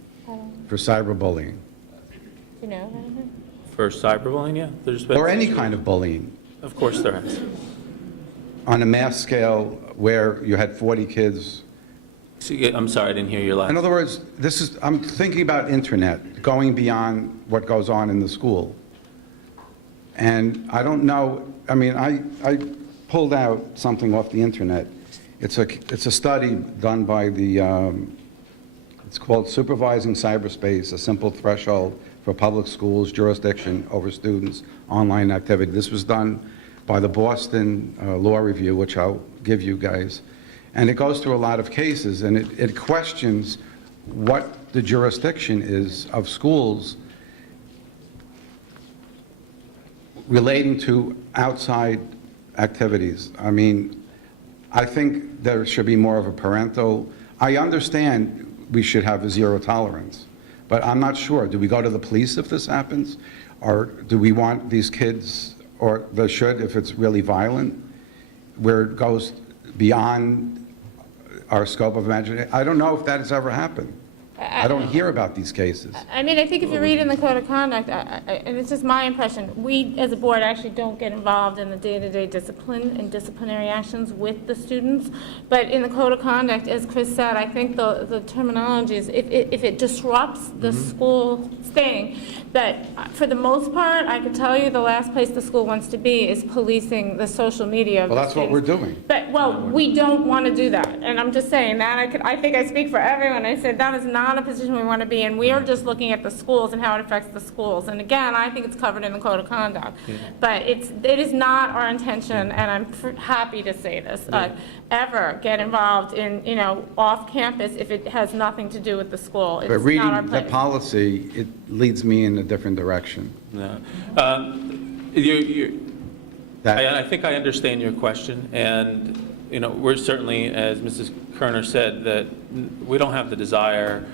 for cyberbullying? You know, For cyberbullying, yeah, there's been. Or any kind of bullying? Of course there has. On a mass scale where you had 40 kids? I'm sorry, I didn't hear your last. In other words, I'm thinking about internet, going beyond what goes on in the school. And I don't know, I mean, I pulled out something off the internet. It's a study done by it's called Supervising Cyberspace, a Simple Threshold for Public Schools Jurisdiction Over Students' Online Activity. This was done by the Boston Law Review, which I'll give you guys. And it goes through a lot of cases, and it questions what the jurisdiction is of schools relating to outside activities. I mean, I think there should be more of a parental, I understand we should have a zero tolerance, but I'm not sure. Do we go to the police if this happens? Or do we want these kids, or they should if it's really violent, where it goes beyond our scope of imagination? I don't know if that has ever happened. I don't hear about these cases. I mean, I think if you read in the code of conduct, and it's just my impression, we as a board actually don't get involved in the day-to-day discipline and disciplinary actions with the students. But in the code of conduct, as Chris said, I think the terminology is if it disrupts the school staying, that for the most part, I can tell you the last place the school wants to be is policing the social media of Well, the that's what students. we're doing. But, well, we don't want to do that, and I'm just saying that. I think I speak for everyone. I said that is not a position we want to be in. We are just looking at the schools and how it affects the schools. And again, I think it's covered in the code of conduct. But it is not our intention, and I'm happy to say this, ever get involved in, off campus if it has nothing to do with the school. It's But not our reading the place. policy, it leads me in a different direction. No. That- I think I understand your question, and, we're certainly, as Mrs. Kerner said, that we don't have the desire,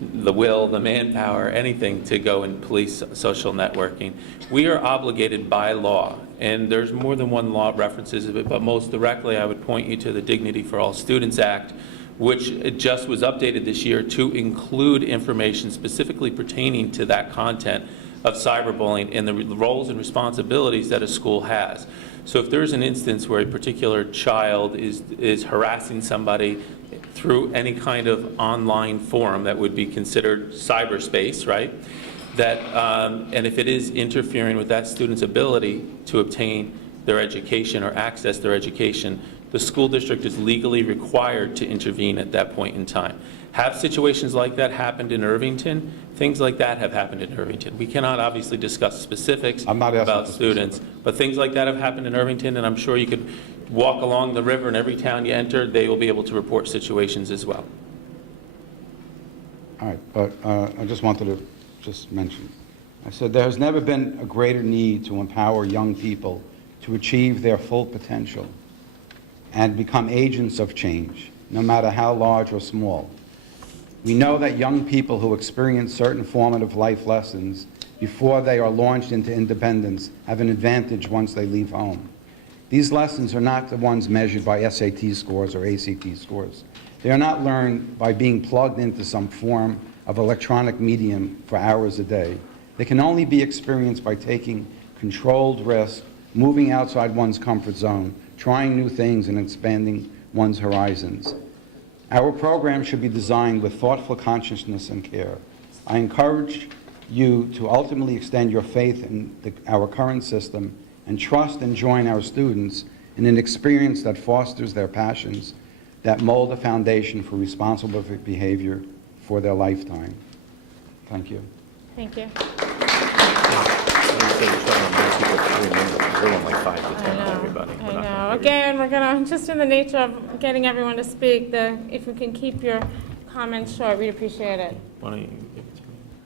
the will, the manpower, anything to go and police social networking. We are obligated by law, and there's more than one law references of it, but most directly I would point you to the Dignity for All Students Act, which it just was updated this year to include information specifically pertaining to that content of cyberbullying and the roles and responsibilities that a school has. So if there's an instance where a particular child is harassing somebody through any kind of online forum that would be considered cyberspace, right? That, and if it is interfering with that student's ability to obtain their education or access their education, the school district is legally required to intervene at that point in time. Have situations like that happened in Irvington? Things like that have happened in Irvington. We cannot obviously discuss specifics I'm not asking about for students, but things like that have happened in Irvington, and I'm sure you could walk along the river in every town you enter, they will be able to report situations as well. All right, but I just wanted to just mention. I said there has never been a greater need to empower young people to achieve their full potential and become agents of change, no matter how large or small. We know that young people who experience certain formative life lessons before they are launched into independence have an advantage once they leave home. These lessons are not the ones measured by SAT scores or ACT scores. They are not learned by being plugged into some form of electronic medium for hours a day. They can only be experienced by taking controlled risk, moving outside one's comfort zone, trying new things, and expanding one's horizons. Our program should be designed with thoughtful consciousness and care. I encourage you to ultimately extend your faith in our current system and trust and join our students in an experience that fosters their passions, that mold a foundation for responsible behavior for their lifetime. Thank you. Thank you. They want like 5 to 10 on everybody. I know. Again, we're gonna, just in the nature of getting everyone to speak, if we can keep your comments short, we'd appreciate it. Why don't you give it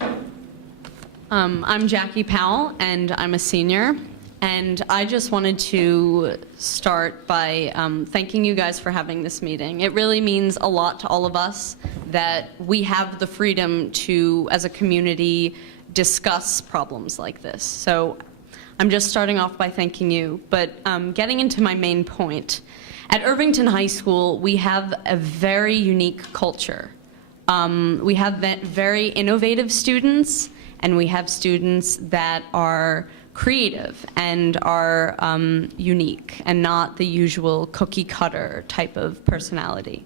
to me? I'm Jackie Powell, and I'm a senior. And I just wanted to start by thanking you guys for having this meeting. It really means a lot to all of us that we have the freedom to, as a community, discuss problems like this. So I'm just starting off by thanking you. But getting into my main point, at Irvington High School, we have a very unique culture. We have very innovative students, and we have students that are creative and are unique and not the usual cookie cutter type of personality.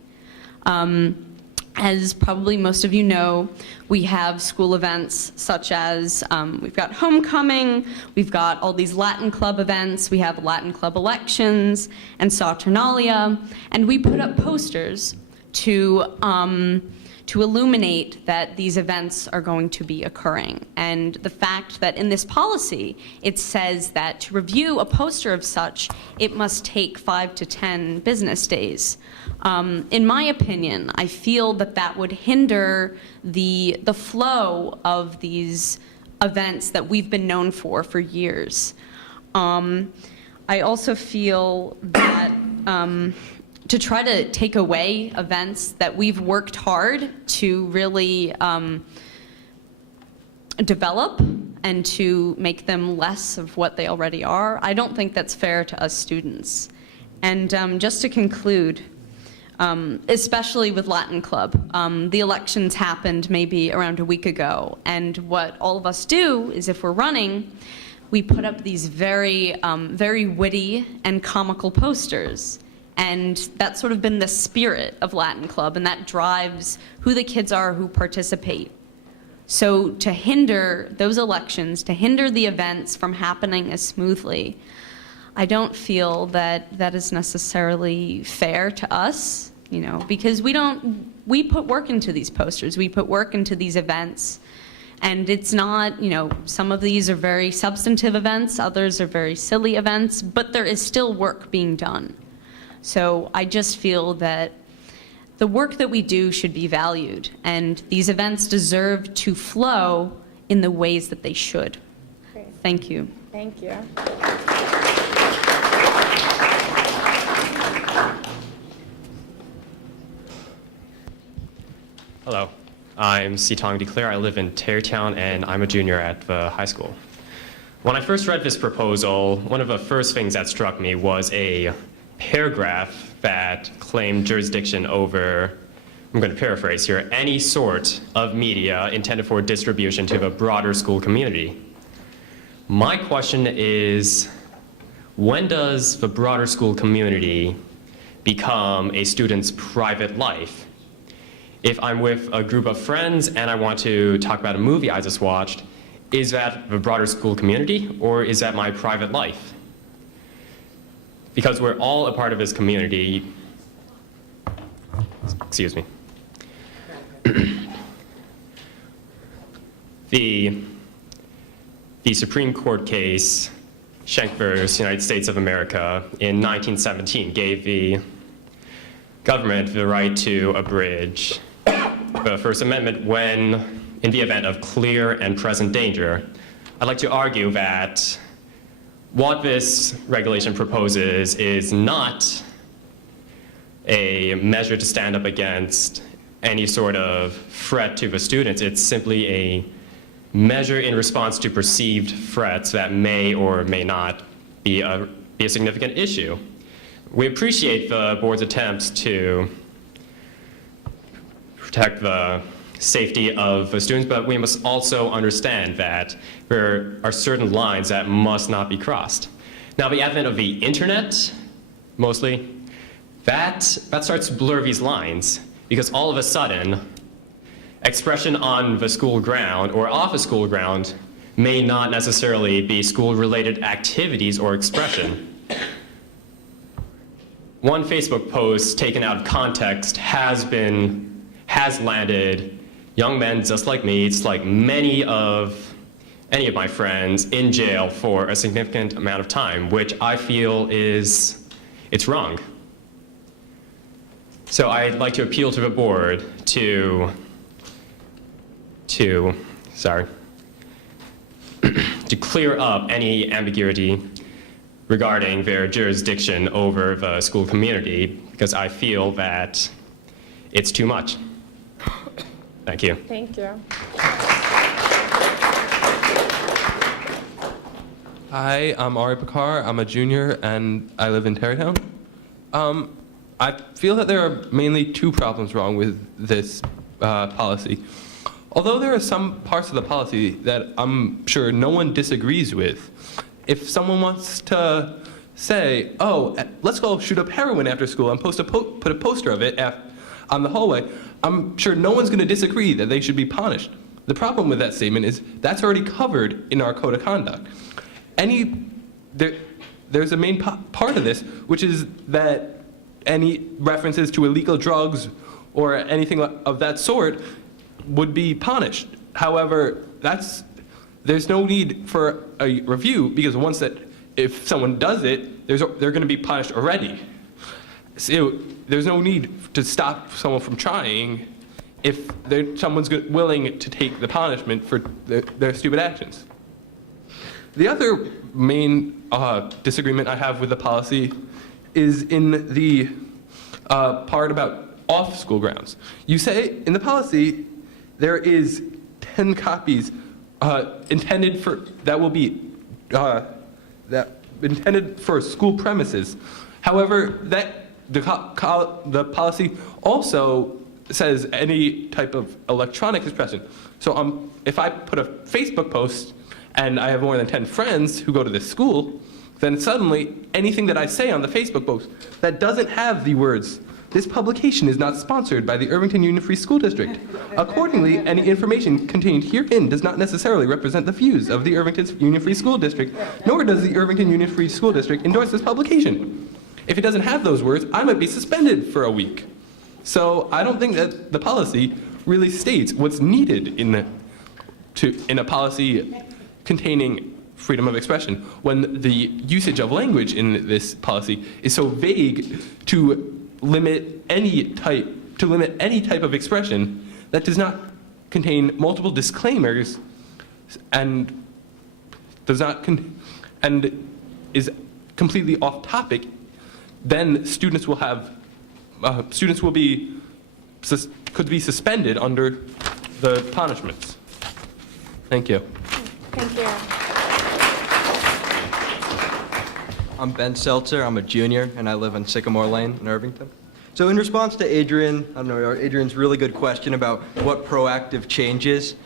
As probably most of you know, we have school events such as we've got homecoming, we've got all these Latin Club events, we have Latin Club elections and Saturnalia, and we put up posters to illuminate that these events are going to be occurring. And the fact that in this policy, it says that to review a poster of such, it must take 5 to 10 business days. In my opinion, I feel that that would hinder the flow of these events that we've been known for years. I also feel that to try to take away events that we've worked hard to really develop and to make them less of what they already are, I don't think that's fair to us students. And just to conclude, especially with Latin Club, the elections happened maybe around a week ago, and what all of us do is if we're running, we put up these very, very witty and comical posters. And that's sort of been the spirit of Latin Club, and that drives who the kids are who participate. So to hinder those elections, to hinder the events from happening as smoothly, I don't feel that that is necessarily fair to us, you know, because we put work into these posters, we put work into these events, and it's not, you know, some of these are very substantive events, others are very silly events, but there is still work being done. So I just feel that the work that we do should be valued, and these events deserve to flow in the ways that they should. Great. Thank you. Thank you. Hello, I'm Sitong DeClaire. I live in Tarrytown, and I'm a junior at the high school. When I first read this proposal, one of the first things that struck me was a paragraph that claimed jurisdiction over, I'm going to paraphrase here, any sort of media intended for distribution to the broader school community. My question is, when does the broader school community become a student's private life? If I'm with a group of friends and I want to talk about a movie I just watched, is that the broader school community, or is that my private life? Because we're all a part of this community. Excuse me. The Supreme Court case, Schenck versus United States of America, in 1917 gave the government the right to abridge the First Amendment when, in the event of clear and present danger. I'd like to argue that what this regulation proposes is not a measure to stand up against any sort of threat to the students. It's simply a measure in response to perceived threats that may or may not be a significant issue. We appreciate the board's attempts to protect the safety of the students, but we must also understand that there are certain lines that must not be crossed. Now, the advent of the internet, mostly, that starts to blur these lines, because all of a sudden, expression on the school ground or off the school ground may not necessarily be school-related activities or expression. One Facebook post taken out of context has landed young men just like me, it's like any of my friends, in jail for a significant amount of time, which I feel it's wrong. So I'd like to appeal to the board to clear up any ambiguity regarding their jurisdiction over the school community, because I feel that it's too much. Thank you. Thank you. Hi, I'm Ari Bakar. I'm a junior and I live in Tarrytown. I feel that there are mainly two problems wrong with this policy. Although there are some parts of the policy that I'm sure no one disagrees with, if someone wants to say, oh, let's go shoot up heroin after school and put a poster of it on the hallway, I'm sure no one's going to disagree that they should be punished. The problem with that statement is that's already covered in our code of conduct. There's a main part of this, which is that any references to illegal drugs or anything of that sort would be punished. However, there's no need for a review, because if someone does it, they're going to be punished already. So there's no need to stop someone from trying if someone's willing to take the punishment for their stupid actions. The other main disagreement I have with the policy is in the part about off-school grounds. You say in the policy there is 10 copies intended for that will be intended for school premises. However, that the policy also says any type of electronic expression. So if I put a Facebook post and I have more than 10 friends who go to this school, then suddenly anything that I say on the Facebook post that doesn't have the words, "This publication is not sponsored by the Irvington UFSD School District. Accordingly, any information contained herein does not necessarily represent the views of the Irvington UFSD School District, nor does the Irvington UFSD School District endorse this publication." If it doesn't have those words, I might be suspended for a week. So I don't think that the policy really states what's needed in a policy containing freedom of expression, when the usage of language in this policy is so vague to limit any type of expression that does not contain multiple disclaimers and is completely off topic. Then students could be suspended under the punishments. Thank you. Thank you. I'm Ben Seltzer. I'm a junior, and I live on Sycamore Lane in Irvington. So in response to Adrian's really good question about what proactive changes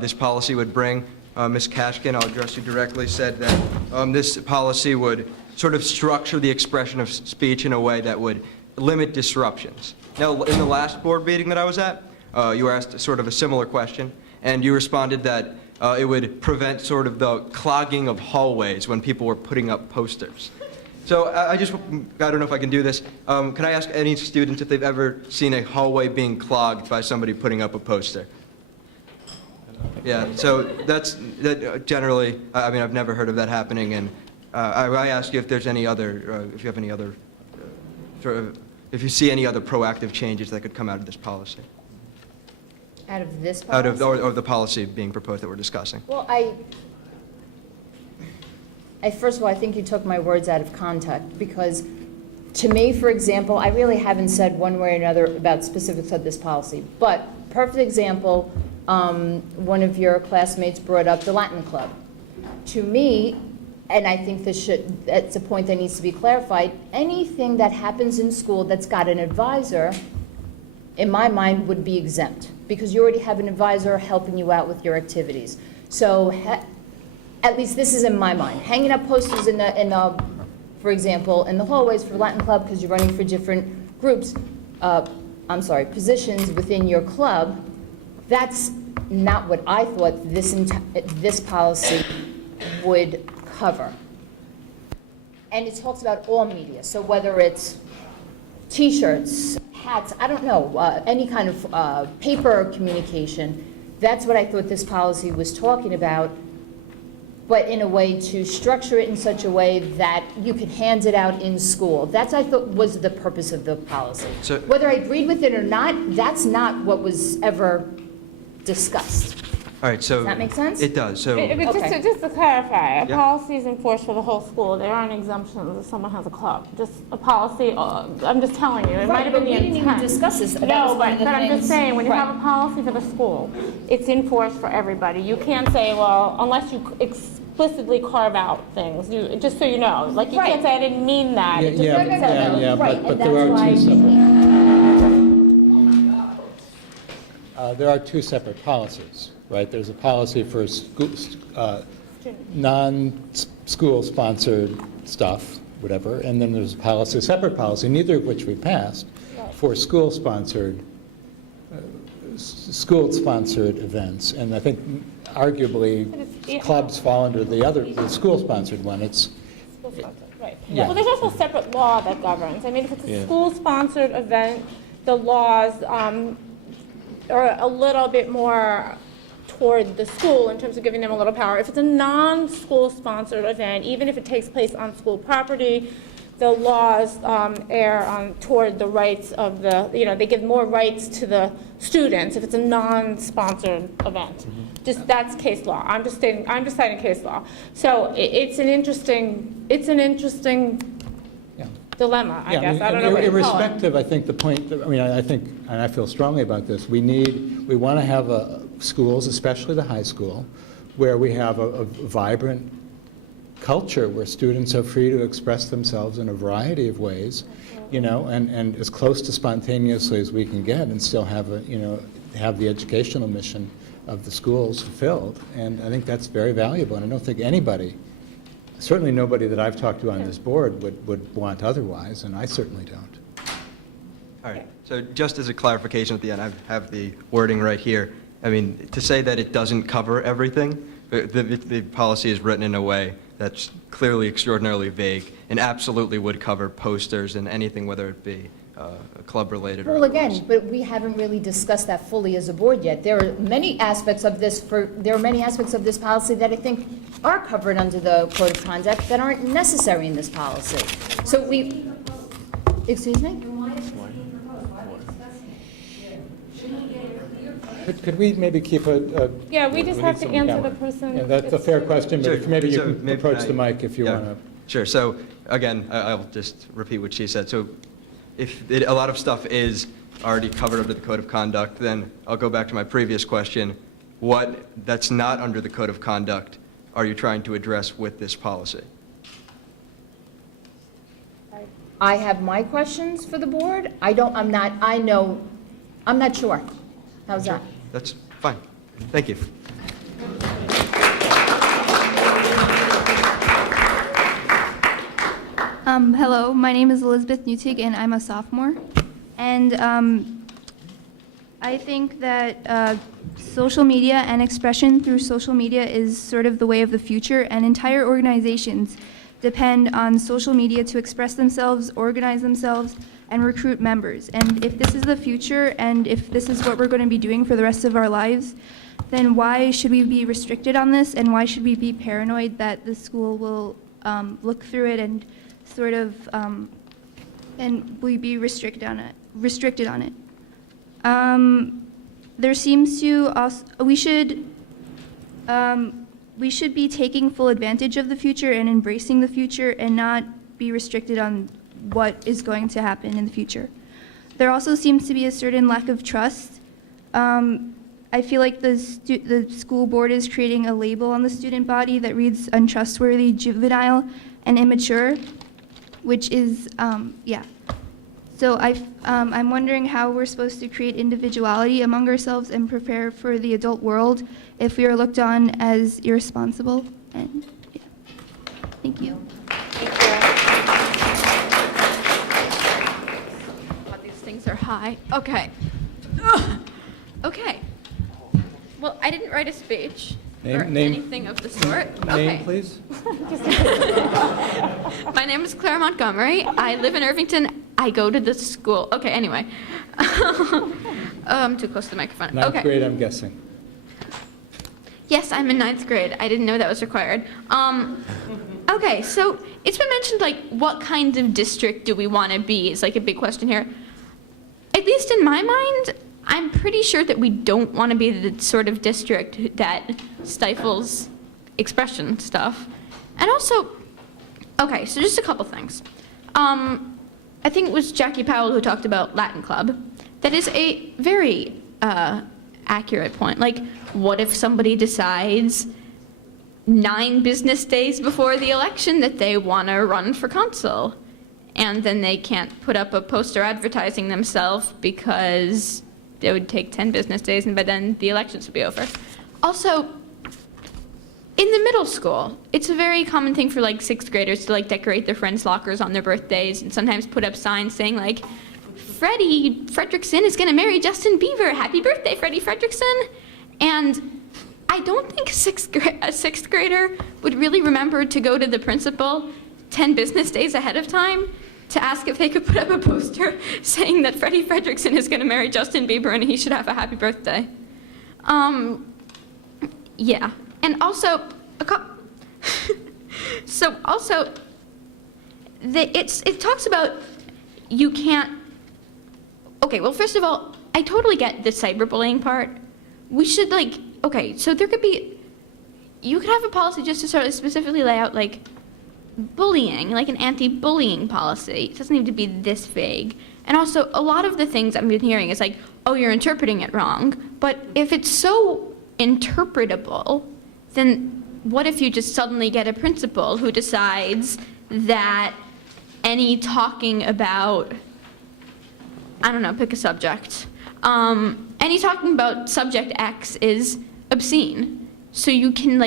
this policy would bring, Ms. Kashkin, I'll address you directly, said that this policy would sort of structure the expression of speech in a way that would limit disruptions. Now, in the last board meeting that I was at, you were asked sort of a similar question, and you responded that it would prevent sort of the clogging of hallways when people were putting up posters. So I don't know if I can do this. Can I ask any students if they've ever seen a hallway being clogged by somebody putting up a poster? Yeah, so that generally, I mean, I've never heard of that happening, and I ask you if there's any other, if you have any other, if you see any other proactive changes that could come out of this policy. Out of this policy? Or the policy being proposed that we're discussing. Well, first of all, I think you took my words out of context, because to me, for example, I really haven't said one way or another about specifics of this policy. But perfect example, one of your classmates brought up the Latin Club. To me, and I think that's a point that needs to be clarified, anything that happens in school that's got an advisor, in my mind, would be exempt, because you already have an advisor helping you out with your activities. So at least this is in my mind. Hanging up posters for example, in the hallways for Latin Club, because you're running for different groups, positions within your club, that's not what I thought this policy would cover. And it talks about all media, so whether it's T-shirts, hats, I don't know, any kind of paper communication, that's what I thought this policy was talking about, but in a way to structure it in such a way that you could hand it out in school. That's, I thought, was the purpose of the policy. So, whether I agreed with it or not, that's not what was ever discussed. All right, so. Does that make sense? It does, so. Just to clarify, a Yeah. policy is enforced for the whole school. There aren't exemptions if someone has a club. Just a policy, I'm just telling you, it might have been the intent. But we didn't even discuss this. No, but I'm just saying, when you have a policy for the school, it's enforced for everybody. You can't say, well, unless you explicitly carve out things, just so you know. Like, you can't say, I didn't mean that. It just- But there are two separate. There are two separate policies, right? There's a policy for non-school sponsored stuff, whatever, and then there's a separate policy, neither of which we passed, for school-sponsored events. And I think arguably clubs fall under the school-sponsored one. It's Right. Yeah. Well, there's also a separate law that governs. I mean, if it's a school-sponsored event, the laws are a little bit more toward the school in terms of giving them a little power. If it's a non-school sponsored event, even if it takes place on school property, the laws err toward the rights of the, they give more rights to the students if it's a non-sponsored event. Just, that's case law. I'm just citing case law. So it's an interesting dilemma, I guess. I don't know what to call it. Irrespective, I think the point, I think, and I feel strongly about this, we want to have schools, especially the high school, where we have a vibrant culture where students are free to express themselves in a variety of ways, and as close to spontaneously as we can get, and still have have the educational mission of the schools fulfilled. And I think that's very valuable. And I don't think anybody, certainly nobody that I've talked to on this board would want otherwise, and I certainly don't. All right, so just as a clarification at the end, I have the wording right here. I mean, to say that it doesn't cover everything, the policy is written in a way that's clearly extraordinarily vague and absolutely would cover posters and anything, whether it be club-related or Well, otherwise. again, but we haven't really discussed that fully as a board yet. There are many aspects of this policy that I think are covered under the code of conduct that aren't necessary in this policy. So excuse me? Could we maybe keep Yeah, we just have to answer the person. Yeah, that's a fair question, but if maybe you can approach the mic if you want to. Sure, so again, I'll just repeat what she said. So if a lot of stuff is already covered under the code of conduct, then I'll go back to my previous question. What that's not under the code of conduct are you trying to address with this policy? I have my questions for the board. I'm not sure. How's that? That's fine. Thank you. Hello, my name is Elizabeth Newtig, and I'm a sophomore. And I think that social media and expression through social media is sort of the way of the future, and entire organizations depend on social media to express themselves, organize themselves, and recruit members. And if this is the future, and if this is what we're going to be doing for the rest of our lives, then why should we be restricted on this, and why should we be paranoid that the school will look through it and sort of, and we be restricted on it. There seems to also, we should be taking full advantage of the future and embracing the future and not be restricted on what is going to happen in the future. There also seems to be a certain lack of trust. I feel like the school board is creating a label on the student body that reads untrustworthy, juvenile, and immature, which is, yeah. So I'm wondering how we're supposed to create individuality among ourselves and prepare for the adult world if we are looked on as irresponsible. And yeah. Thank you. God, these things are high. Okay. Okay. Well, I didn't write a speech or anything of the sort. Name, please. My name is Claire Montgomery. I live in Irvington. I go to the school. Okay, anyway. I'm too close to the microphone. Ninth Okay. grade, I'm guessing. Yes, I'm in 9th grade. I didn't know that was required. Okay, so it's been mentioned, like, what kind of district do we want to be is, like, a big question here. At least in my mind, I'm pretty sure that we don't want to be the sort of district that stifles expression stuff. And also, okay, so just a couple things. I think it was Jackie Powell who talked about Latin Club. That is a very accurate point. Like, what if somebody decides 9 business days before the election that they want to run for consul? And then they can't put up a poster advertising themselves because it would take 10 business days and by then the elections would be over. Also, in the middle school, it's a very common thing for like 6th graders to like decorate their friends' lockers on their birthdays and sometimes put up signs saying like, Freddie Fredrickson is going to marry Justin Bieber. Happy birthday, Freddie Fredrickson. And I don't think a 6th grader would really remember to go to the principal 10 business days ahead of time to ask if they could put up a poster saying that Freddie Fredrickson is going to marry Justin Bieber and he should have a happy birthday. Yeah. And also, it talks about you can't. Okay, well, first of all, I totally get the cyberbullying part. We should okay, so there could be, you could have a policy just to sort of specifically lay out like bullying, like an anti-bullying policy. It doesn't need to be this vague. And also, a lot of the things I've been hearing is like, oh, you're interpreting it wrong. But if it's so interpretable, then what if you just suddenly get a principal who decides that any talking about, I don't know, pick a subject. Any talking about subject X is obscene. So you can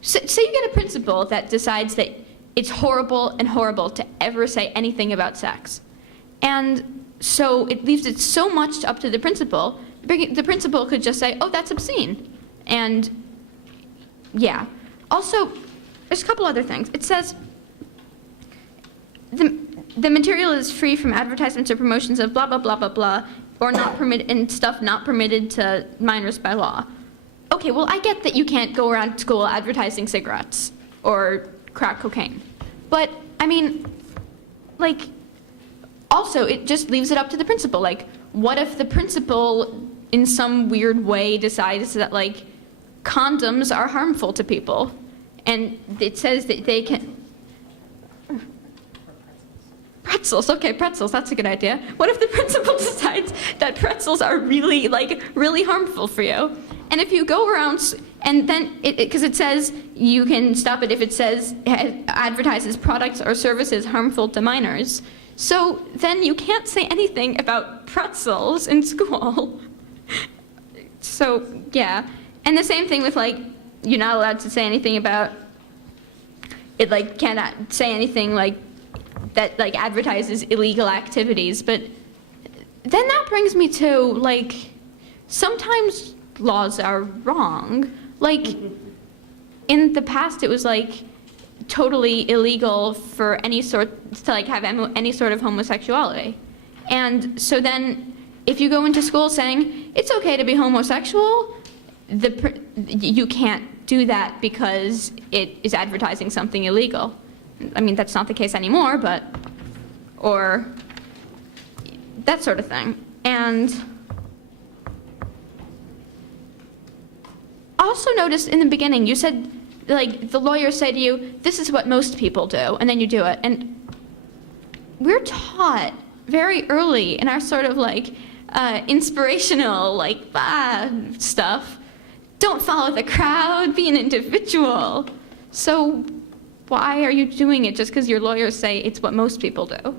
say you get a principal that decides that it's horrible and horrible to ever say anything about sex. And so it leaves it so much up to the principal. The principal could just say, oh, that's obscene. And yeah. Also, there's a couple other things. It says, the material is free from advertisements or promotions of blah, blah, blah, blah, blah, or not permitted, and stuff not permitted to minors by law. Okay, well, I get that you can't go around school advertising cigarettes or crack cocaine. But, I mean, also, it just leaves it up to the principal. What if the principal, in some weird way, decides that, condoms are harmful to people? And it says that they can... Pretzels, okay, pretzels, that's a good idea. What if the principal decides that pretzels are really, really harmful for you? And if you go around, and then, because it says you can stop it if it says, advertises products or services harmful to minors. So then you can't say anything about pretzels in school. So, yeah. And the same thing with, you're not allowed to say anything about, it, cannot say anything, that advertises illegal activities. But then that brings me to sometimes laws are wrong. In the past it was totally illegal for any sort to have any sort of homosexuality. And so then if you go into school saying it's okay to be homosexual, you can't do that because it is advertising something illegal. I mean, that's not the case anymore, but, or that sort of thing. And also notice in the beginning, you said, the lawyers say to you, this is what most people do, and then you do it. And we're taught very early in our sort of inspirational, stuff, don't follow the crowd, be an individual. So why are you doing it just because your lawyers say it's what most people do?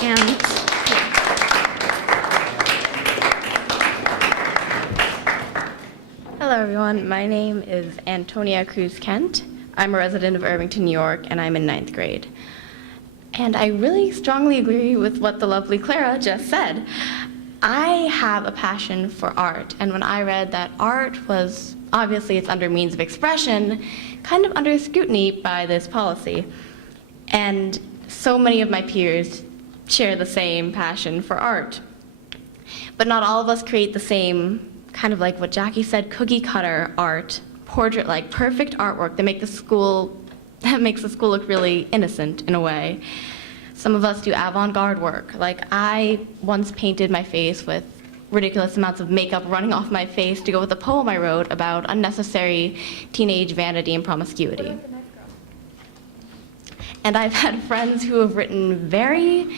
And hello everyone, my name is Antonia Cruz Kent. I'm a resident of Irvington, New York, and I'm in 9th grade. And I really strongly agree with what the lovely Clara just said. I have a passion for art, and when I read that art was, obviously it's under means of expression, kind of under scrutiny by this policy. And so many of my peers share the same passion for art. But not all of us create the same, kind of like what Jackie said, cookie cutter art, portrait, perfect artwork that makes the school look really innocent in a way. Some of us do avant-garde work. I once painted my face with ridiculous amounts of makeup running off my face to go with a poem I wrote about unnecessary teenage vanity and promiscuity. And I've had friends who have written very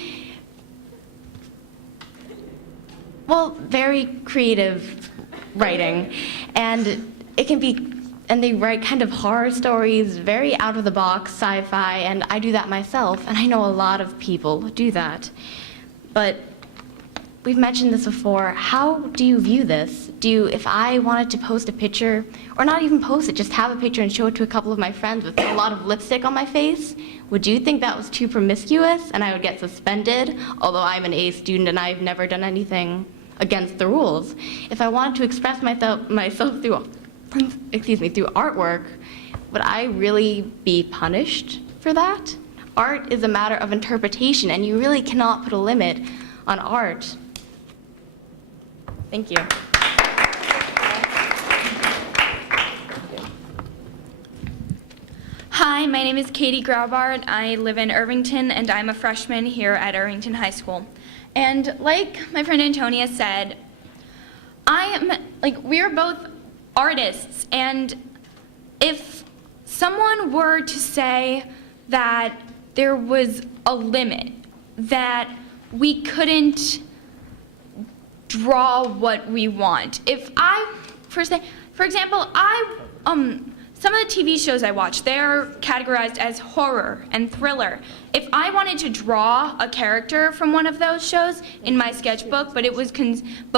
creative writing, and it can be, and they write kind of horror stories, very out of the box sci-fi, and I do that myself, and I know a lot of people do that. But we've mentioned this before. How do you view this? If I wanted to post a picture, or not even post it, just have a picture and show it to a couple of my friends with a lot of lipstick on my face, would you think that was too promiscuous and I would get suspended, although I'm an A student and I've never done anything against the rules? If I wanted to express myself through artwork, would I really be punished for that? Art is a matter of interpretation, and you really cannot put a limit on art. Thank you. Hi, my name is Katie Graubart. I live in Irvington, and I'm a freshman here at Irvington High School. And like my friend Antonia said, we're both artists, and if someone were to say that there was a limit, that we couldn't draw what we want. For example, some of the TV shows I watch, they're categorized as horror and thriller. If I wanted to draw a character from one of those shows in my sketchbook, but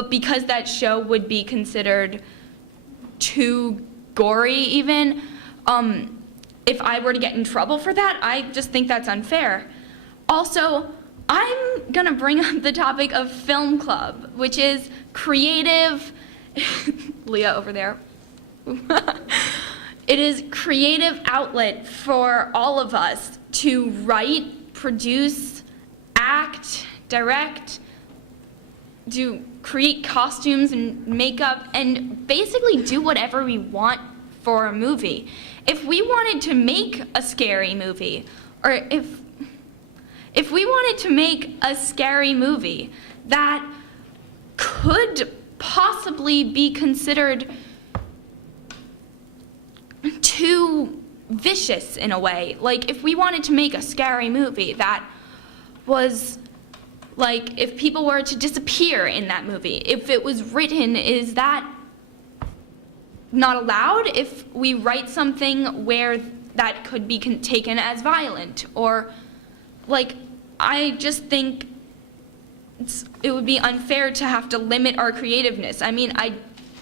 because that show would be considered too gory even, if I were to get in trouble for that, I just think that's unfair. Also, I'm gonna bring up the topic of film club, which is creative, Leah over there. It is creative outlet for all of us to write, produce, act, direct, to create costumes and makeup, and basically do whatever we want for a movie. If we wanted to make a scary movie, or if we wanted to make a scary movie that could possibly be considered too vicious in a way, like if we wanted to make a scary movie that was like, if people were to disappear in that movie, if it was written, is that not allowed? If we write something where that could be taken as violent, or like, I just think it would be unfair to have to limit our creativeness. I mean, I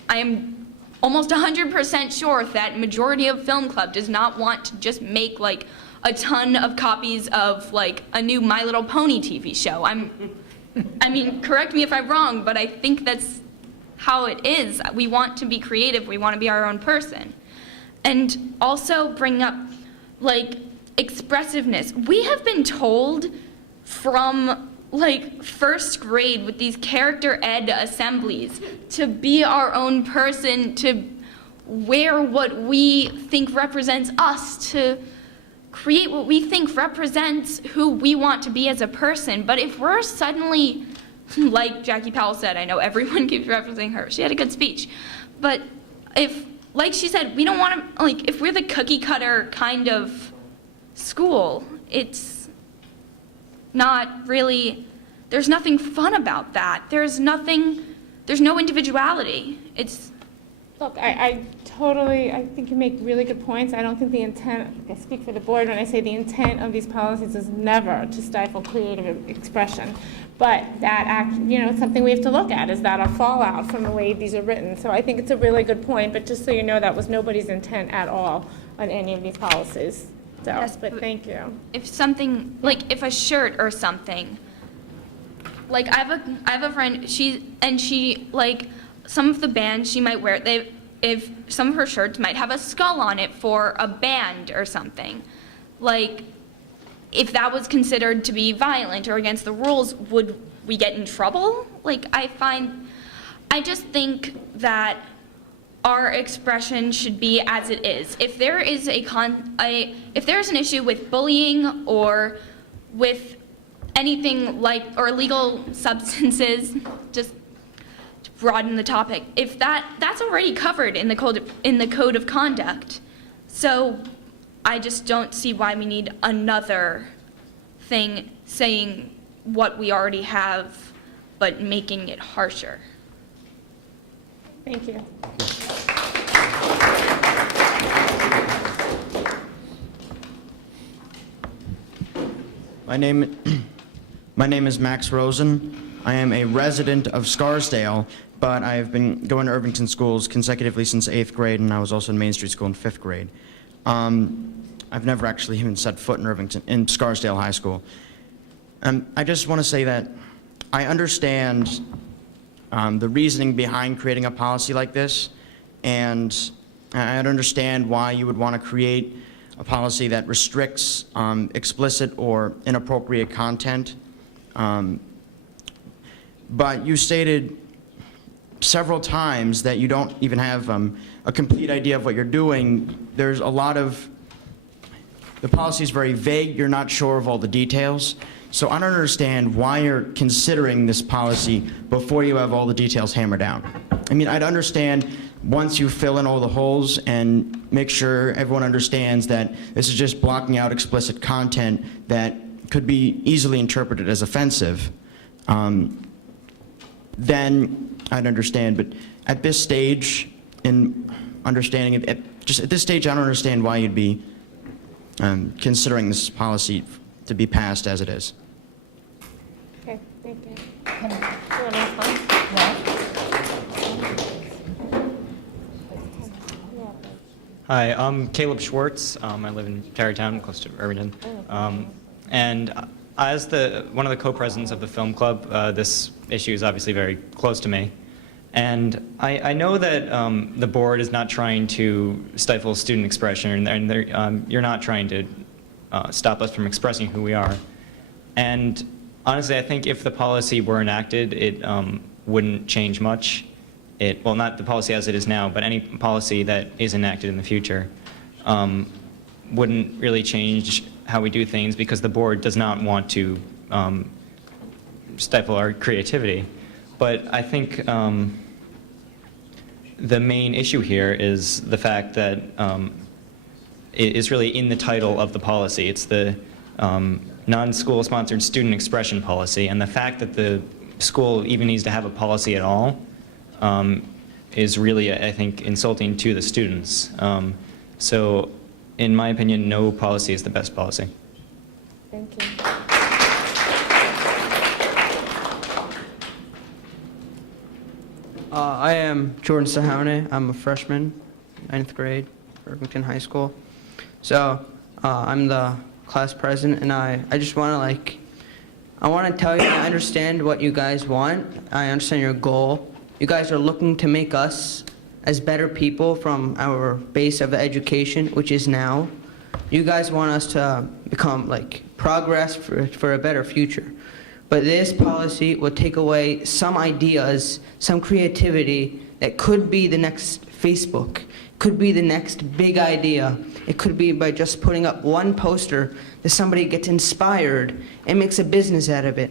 am almost 100% sure that majority of film club does not want to just make like a ton of copies of like a new My Little Pony TV show. I mean, correct me if I'm wrong, but I think that's how it is. We want to be creative, we want to be our own person. And also bring up like expressiveness. We have been told from like first grade with these character ed assemblies to be our own person, to wear what we think represents us, to create what we think represents who we want to be as a person. But if we're suddenly, like Jackie Powell said, I know everyone keeps referencing her, she had a good speech, but if, like she said, we don't want to, like, if we're the cookie cutter kind of school, it's not really, there's nothing fun about that. There's no individuality. Look, I think you make really good points. I don't think the intent, I speak for the board when I say the intent of these policies is never to stifle creative expression. But that it's something we have to look at. Is that a fallout from the way these are written? So I think it's a really good point, but just so you know, that was nobody's intent at all on any of these policies. So, yes, but thank you. If something, like if a shirt or something, like I have a friend, she like, some of the bands she might wear, if some of her shirts might have a skull on it for a band or something. Like, if that was considered to be violent or against the rules, would we get in trouble? Like, I just think that our expression should be as it is. If there is if there's an issue with bullying or with anything like, or illegal substances, just to broaden the topic, if that's already covered in the code of conduct. So I just don't see why we need another thing saying what we already have, but making it harsher. Thank you. My name is Max Rosen. I am a resident of Scarsdale, but I have been going to Irvington schools consecutively since 8th grade, and I was also in Main Street School in 5th grade. I've never actually even set foot in Scarsdale High School. I just want to say that I understand the reasoning behind creating a policy like this, and I understand why you would want to create a policy that restricts explicit or inappropriate content. But you stated several times that you don't even have a complete idea of what you're doing. There's a lot of the policy is very vague. You're not sure of all the details. So I don't understand why you're considering this policy before you have all the details hammered down. I mean, I'd understand once you fill in all the holes and make sure everyone understands that this is just blocking out explicit content that could be easily interpreted as offensive, then I'd understand. But at this stage, in understanding it, just at this stage, I don't understand why you'd be considering this policy to be passed as it is. Okay, thank you. Hi, I'm Caleb Schwartz. I live in Tarrytown, close to Irvington. And as one of the co-presidents of the film club, this issue is obviously very close to me. And I know that the board is not trying to stifle student expression, and you're not trying to stop us from expressing who we are. And honestly, I think if the policy were enacted, it wouldn't change much. Well, not the policy as it is now, but any policy that is enacted in the future wouldn't really change how we do things, because the board does not want to stifle our creativity. But I think the main issue here is the fact that it is really in the title of the policy. It's the non-school sponsored student expression policy, and the fact that the school even needs to have a policy at all is really, I think, insulting to the students. So in my opinion, no policy is the best policy. Thank you. I am Jordan Sahone. I'm a freshman, 9th grade, Irvington High School. So I'm the class president, and I just want to I want to tell you, I understand what you guys want. I understand your goal. You guys are looking to make us as better people from our base of education, which is now. You guys want us to become progress for a better future. But this policy will take away some ideas, some creativity that could be the next Facebook, could be the next big idea. It could be by just putting up one poster that somebody gets inspired and makes a business out of it.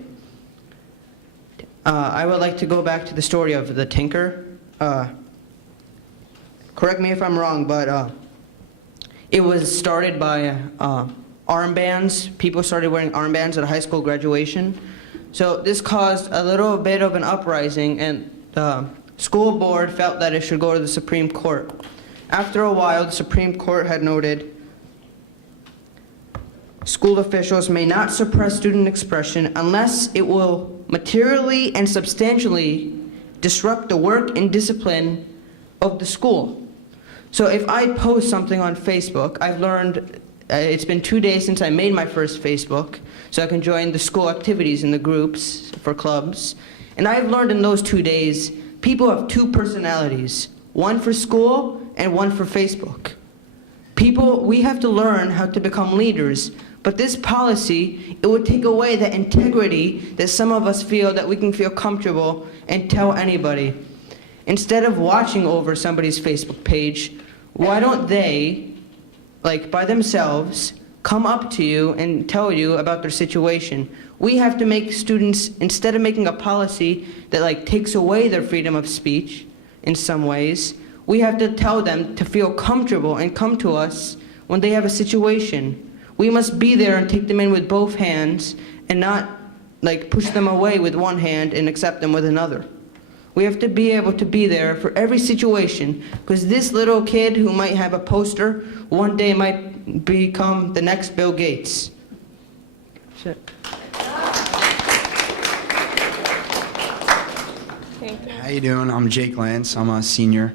I would like to go back to the story of the Tinker. Correct me if I'm wrong, but it was started by armbands. People started wearing armbands at a high school graduation. So this caused a little bit of an uprising, and the school board felt that it should go to the Supreme Court. After a while, the Supreme Court had noted school officials may not suppress student expression unless it will materially and substantially disrupt the work and discipline of the school. So if I post something on Facebook, I've learned, it's been 2 days since I made my first Facebook, so I can join the school activities in the groups for clubs. And I've learned in those 2 days, people have two personalities, one for school and one for Facebook. We have to learn how to become leaders, but this policy, it would take away the integrity that some of us feel that we can feel comfortable and tell anybody. Instead of watching over somebody's Facebook page, why don't they, by themselves, come up to you and tell you about their situation? We have to make students, instead of making a policy that takes away their freedom of speech in some ways, we have to tell them to feel comfortable and come to us when they have a situation. We must be there and take them in with both hands and not push them away with one hand and accept them with another. We have to be able to be there for every situation, because this little kid who might have a poster one day might become the next Bill Gates. That's it. How you doing? I'm Jake Lance. I'm a senior.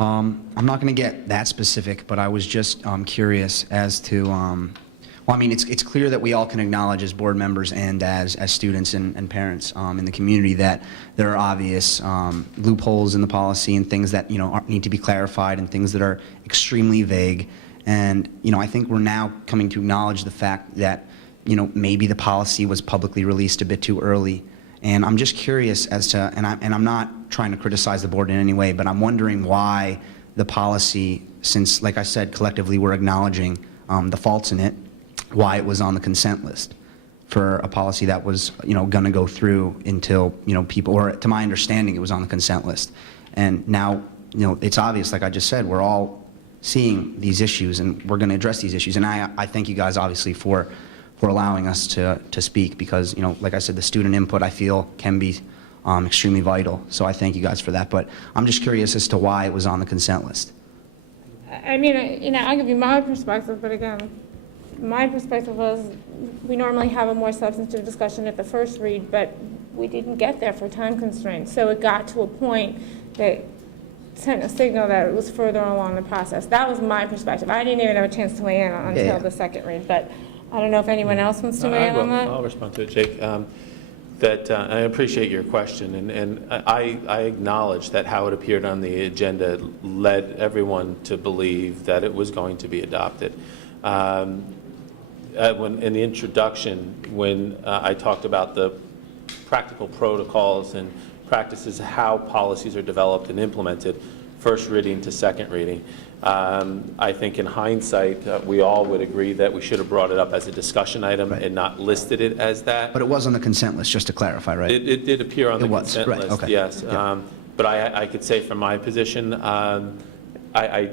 I'm not going to get that specific, but I was just curious as to, well, I mean, it's clear that we all can acknowledge as board members and as students and parents in the community that there are obvious loopholes in the policy and things that, need to be clarified and things that are extremely vague. And, I think we're now coming to acknowledge the fact that, maybe the policy was publicly released a bit too early. And I'm just curious as to, and I'm not trying to criticize the board in any way, but I'm wondering why the policy, since, like I said, collectively we're acknowledging the faults in it, why it was on the consent list for a policy that was, going to go through until, people, or to my understanding, it was on the consent list. And now, it's obvious, like I just said, we're all seeing these issues, and we're going to address these issues. And I thank you guys, obviously, for allowing us to speak, because, like I said, the student input, I feel, can be extremely vital. So I thank you guys for that. But I'm just curious as to why it was on the consent list. I mean, I'll give you my perspective, but again, my perspective was we normally have a more substantive discussion at the first read, but we didn't get there for time constraints. So it got to a point that sent a signal that it was further along the process. That was my perspective. I didn't even have a chance to weigh in until the second read, but I don't know if anyone else wants to weigh in on that. I'll respond to it, Jake. I appreciate your question, and I acknowledge that how it appeared on the agenda led everyone to believe that it was going to be adopted. In the introduction, when I talked about the practical protocols and practices, how policies are developed and implemented, first reading to second reading, I think in hindsight, we all would agree that we should have brought it up as a discussion item and not listed it as that. But it was on the consent list, just to clarify, right? It did appear on the consent right, list, okay. yes. Yeah. But I could say from my position, I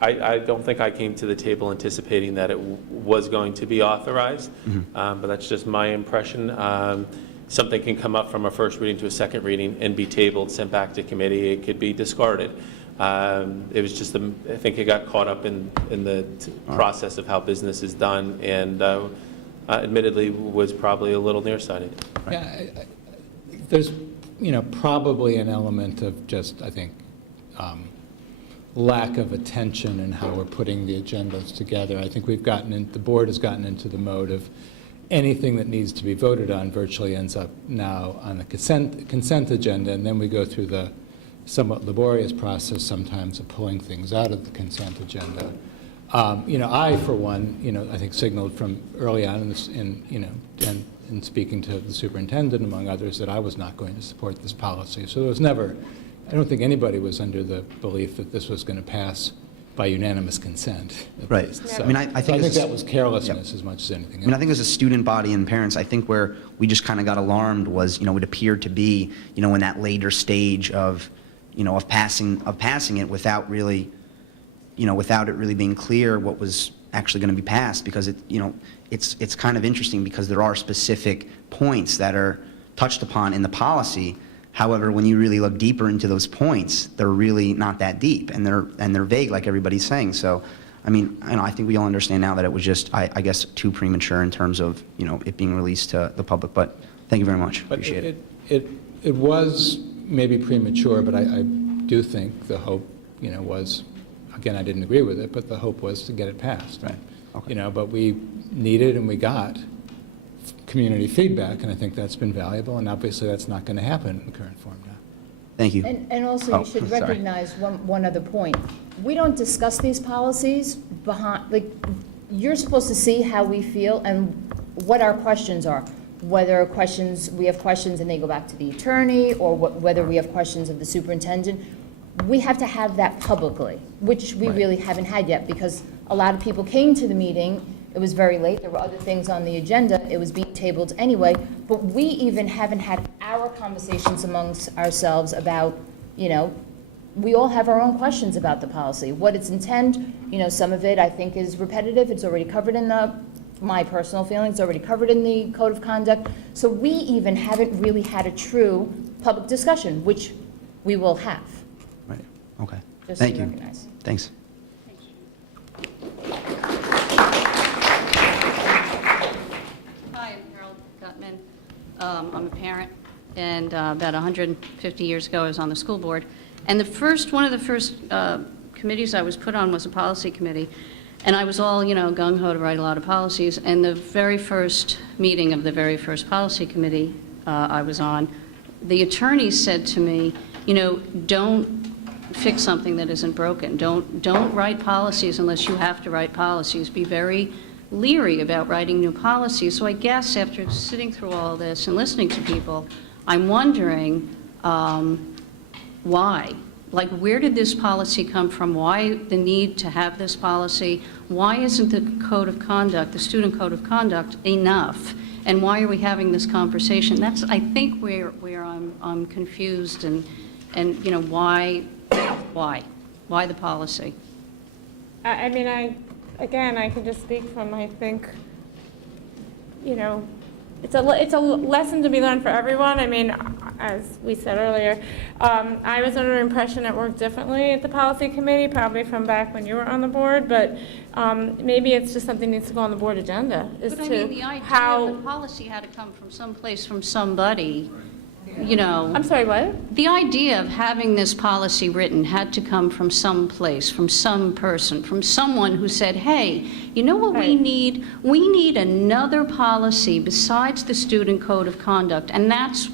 don't think I came to the table anticipating that it was going to be authorized, but that's just my impression. Something can come up from a first reading to a second reading and be tabled, sent back to committee. It could be discarded. It was just, I think it got caught up in the process of how business is done, and admittedly was probably a little nearsighted. Right. Yeah, there's, probably an element of just, I think, lack of attention in how we're putting the agendas together. I think the board has gotten into the mode of anything that needs to be voted on virtually ends up now on the consent agenda, and then we go through the somewhat laborious process sometimes of pulling things out of the consent agenda. I, for one, I think signaled from early on in speaking to the superintendent, among others, that I was not going to support this policy. So there was never, I don't think anybody was under the belief that this was going to pass by unanimous consent. Right. So, I think that was carelessness as much as anything else. I think as a student body and parents, I think where we just kind of got alarmed was, it appeared to be, in that later stage of passing it without really, without it really being clear what was actually going to be passed, because it's kind of interesting because there are specific points that are touched upon in the policy. However, when you really look deeper into those points, they're really not that deep, and they're vague, like everybody's saying. So, I think we all understand now that it was just, I guess, too premature in terms of, it being released to the public. But thank you very much. Appreciate it. It was maybe premature, but I do think the hope, was, again, I didn't agree with it, but the hope was to get it passed. Right. Okay. But we needed and we got community feedback, and I think that's been valuable, and obviously that's not going to happen in the current form now. Thank you. And also you should recognize one other point. We don't discuss these policies you're supposed to see how we feel and what our questions are. Whether we have questions and they go back to the attorney, or whether we have questions of the superintendent. We have to have that publicly, which we really haven't had yet, because a lot of people came to the meeting. It was very late. There were other things on the agenda. It was being tabled anyway. But we even haven't had our conversations amongst ourselves about, we all have our own questions about the policy. What its intent, some of it I think is repetitive. It's already covered in my personal feelings, already covered in the code of conduct. So we even haven't really had a true public discussion, which we will have. Right. Okay. Just Thank to you. recognize. Thanks. Hi, I'm Harold Gutman. I'm a parent, and about 150 years ago I was on the school board. And one of the first committees I was put on was a policy committee. And I was all, gung-ho to write a lot of policies. And the very first meeting of the very first policy committee I was on, the attorney said to me, don't fix something that isn't broken. Don't write policies unless you have to write policies. Be very leery about writing new policies. So I guess after sitting through all this and listening to people, I'm wondering why Like, where did this policy come from? Why the need to have this policy? Why isn't the code of conduct, the student code of conduct, enough? And why are we having this conversation? That's, I think, where I'm confused, and you know, why the policy? I mean, again, I can just speak from, I think, you know, it's a lesson to be learned for everyone. I mean, as we said earlier, I was under the impression it worked differently at the policy committee, probably from back when you were on the board, but maybe it's just something that needs to go on the board agenda, as But I to mean, the idea how... of the policy had to come from someplace, from somebody, you know. I'm sorry, what? The idea of having this policy written had to come from some place, from some person, from someone who said, hey, you know what we need? We need another policy besides the student code of conduct. And that's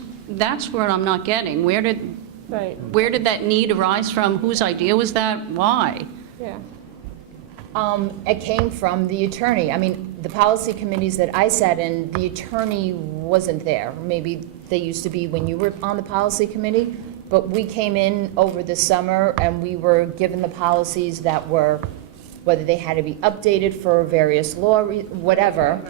what I'm not getting. Where did that need arise from? Whose idea was that? Why? Yeah. It came from the attorney. I mean, the policy committees that I sat in, the attorney wasn't there. Maybe they used to be when you were on the policy committee, but we came in over the summer and we were given the policies that were, whether they had to be updated for various law, whatever.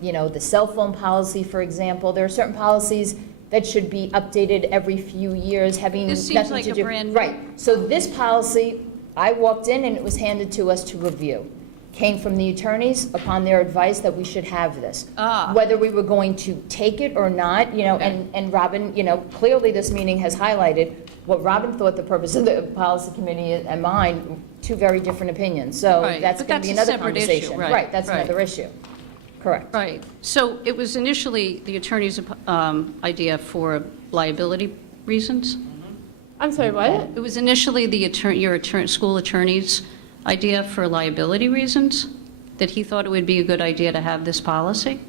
You know, the cell phone policy, for example, there are certain policies that should be updated every few years, having This seems nothing like to a do. brand- Right. So this policy, I walked in and it was handed to us to review. Came from the attorneys upon their advice that we should have this. Whether we were going to take it or not, you know, and Robin, you know, clearly this meeting has highlighted what Robin thought the purpose of the policy committee and mine, two very different opinions. So Right, that's but going to be that's a another separate issue, conversation. right, That's right. another issue. Correct. Right. So it was initially the attorney's idea for liability reasons? I'm sorry, what? It was initially your school attorney's idea for liability reasons, that he thought it would be a good idea to have this policy?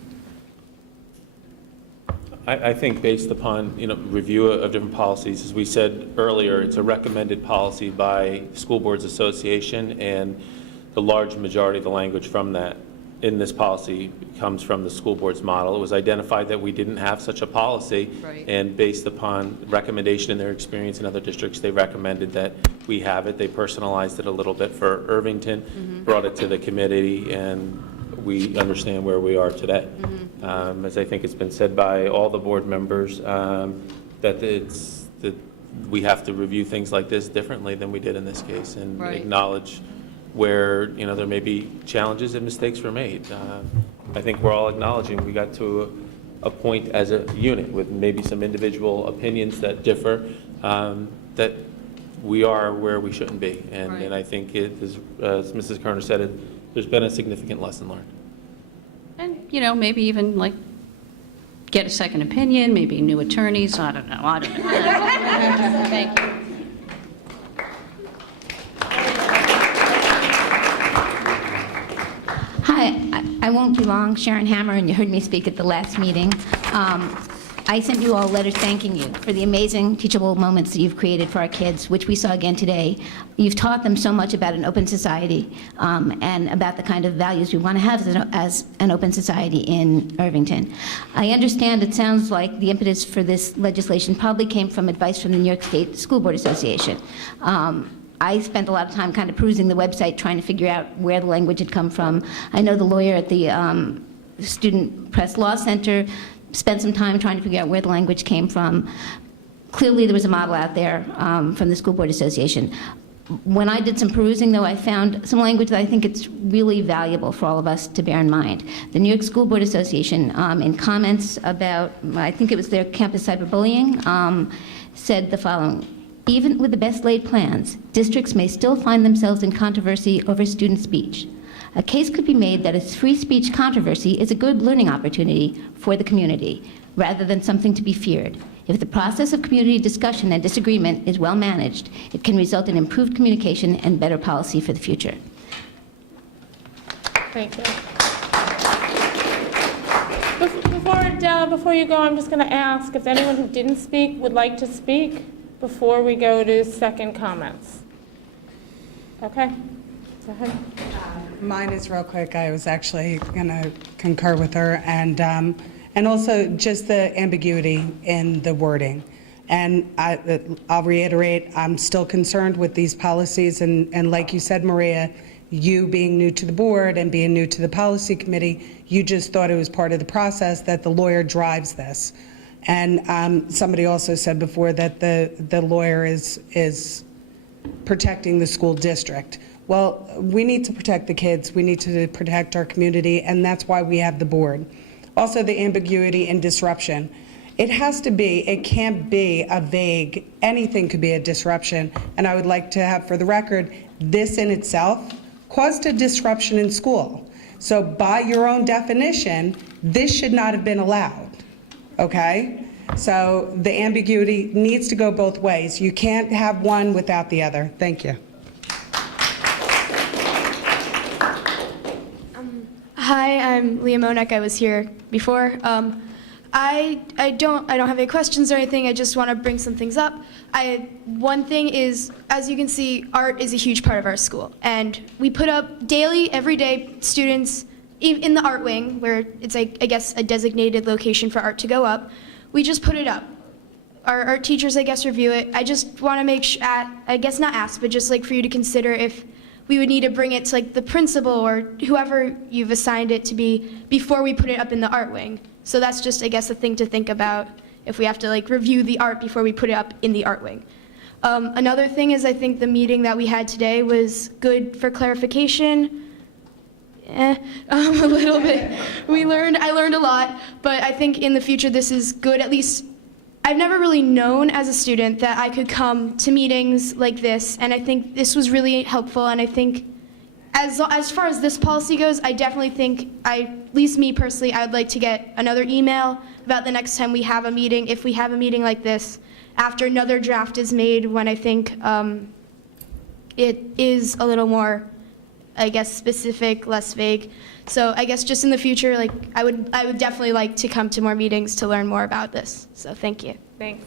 I think based upon, you know, review of different policies, as we said earlier, it's a recommended policy by School Boards Association, and the large majority of the language from that in this policy comes from the school board's model. It was identified that we didn't have such a policy, and based upon recommendation in their experience in other districts, they recommended that we have it. They personalized it a little bit for Irvington, brought it to the committee, and we understand where we are today. As I think it's been said by all the board members, that we have to review things like this differently than we did in this case, and acknowledge where, you know, there may be challenges and mistakes were made. I think we're all acknowledging we got to a point as a unit with maybe some individual opinions that differ, that we are where we shouldn't be. And I think it is, as Mrs. Kerner said, there's been a significant lesson learned. And, you know, maybe even like get a second opinion, maybe new attorneys, I don't know. Thank you. Hi, I won't be long. Sharon Hammer, and you heard me speak at the last meeting. I sent you all letters thanking you for the amazing teachable moments that you've created for our kids, which we saw again today. You've taught them so much about an open society and about the kind of values we want to have as an open society in Irvington. I understand it sounds like the impetus for this legislation probably came from advice from the New York State School Board Association. I spent a lot of time kind of perusing the website trying to figure out where the language had come from. I know the lawyer at the Student Press Law Center spent some time trying to figure out where the language came from. Clearly there was a model out there from the School Board Association. When I did some perusing, though, I found some language that I think it's really valuable for all of us to bear in mind. The New York School Board Association, in comments about, I think it was their campus cyberbullying, said the following: even with the best laid plans, districts may still find themselves in controversy over student speech. A case could be made that a free speech controversy is a good learning opportunity for the community, rather than something to be feared. If the process of community discussion and disagreement is well managed, it can result in improved communication and better policy for the future. Thank you. Before you go, I'm just going to ask if anyone who didn't speak would like to speak before we go to second comments. Okay, go ahead. Mine is real quick. I was actually going to concur with her, and also just the ambiguity in the wording. And I'll reiterate, I'm still concerned with these policies, and like you said, Maria, you being new to the board and being new to the policy committee, you just thought it was part of the process that the lawyer drives this. And somebody also said before that the lawyer is protecting the school district. Well, we need to protect the kids, we need to protect our community, and that's why we have the board. Also, the ambiguity and disruption. It has to be, it can't be a vague, anything could be a disruption. And I would like to have for the record, this in itself caused a disruption in school. So by your own definition, this should not have been allowed, okay? So the ambiguity needs to go both ways. You can't have one without the other. Thank you. Hi, I'm Leah Monek. I was here before. I don't have any questions or anything. I just want to bring some things up. One thing is, as you can see, art is a huge part of our school, and we put up daily, everyday students in the art wing, where it's like, I guess, a designated location for art to go up. We just put it up. Our art teachers, I guess, review it. I just want to make sure, I guess not ask, but just like for you to consider if we would need to bring it to like the principal or whoever you've assigned it to be before we put it up in the art wing. So that's just, I guess, a thing to think about if we have to like review the art before we put it up in the art wing. Another thing is I think the meeting that we had today was good for clarification. A little bit. I learned a lot, but I think in the future this is good. At least I've never really known as a student that I could come to meetings like this, and I think this was really helpful. And I think as far as this policy goes, I definitely think, at least me personally, I would like to get another email about the next time we have a meeting, if we have a meeting like this, after another draft is made, when I think it is a little more, I guess, specific, less vague. So I guess just in the future, like I would definitely like to come to more meetings to learn more about this. So thank you. Thanks.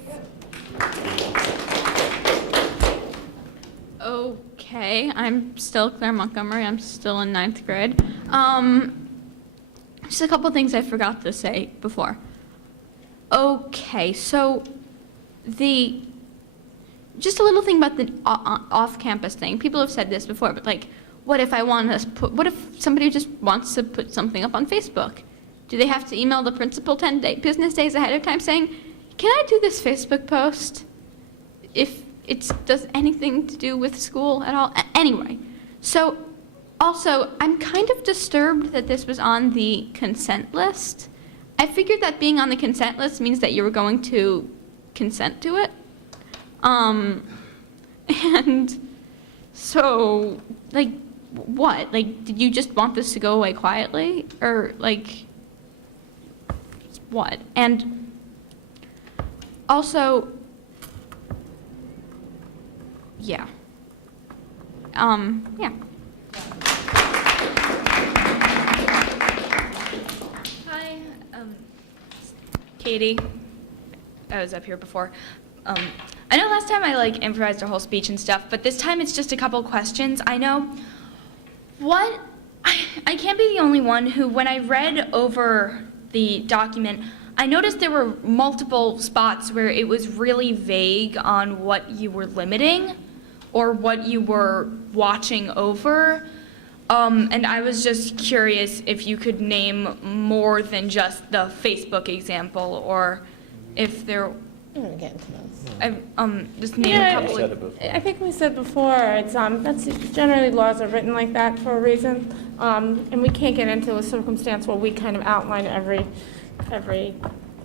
Okay, I'm still Claire Montgomery. I'm still in 9th grade. Just a couple things I forgot to say before. Okay, so just a little thing about the off-campus thing. People have said this before, but like, what if what if somebody just wants to put something up on Facebook? Do they have to email the principal 10 business days ahead of time saying, can I do this Facebook post? If it does anything to do with school at all? Anyway, so also, I'm kind of disturbed that this was on the consent list. I figured that being on the consent list means that you were going to consent to it. And so, like, what? Like, did you just want this to go away quietly? Or, like, what? And also, yeah. Yeah. Hi, Katie. I was up here before. I know last time I like improvised a whole speech and stuff, but this time it's just a couple questions. I know I can't be the only one who, when I read over the document, I noticed there were multiple spots where it was really vague on what you were limiting or what you were watching over. And I was just curious if you could name more than just the Facebook example, or if there. I'm gonna get into those. Just name a couple. I think we said before, it's that's generally laws are written like that for a reason, and we can't get into a circumstance where we kind of outline every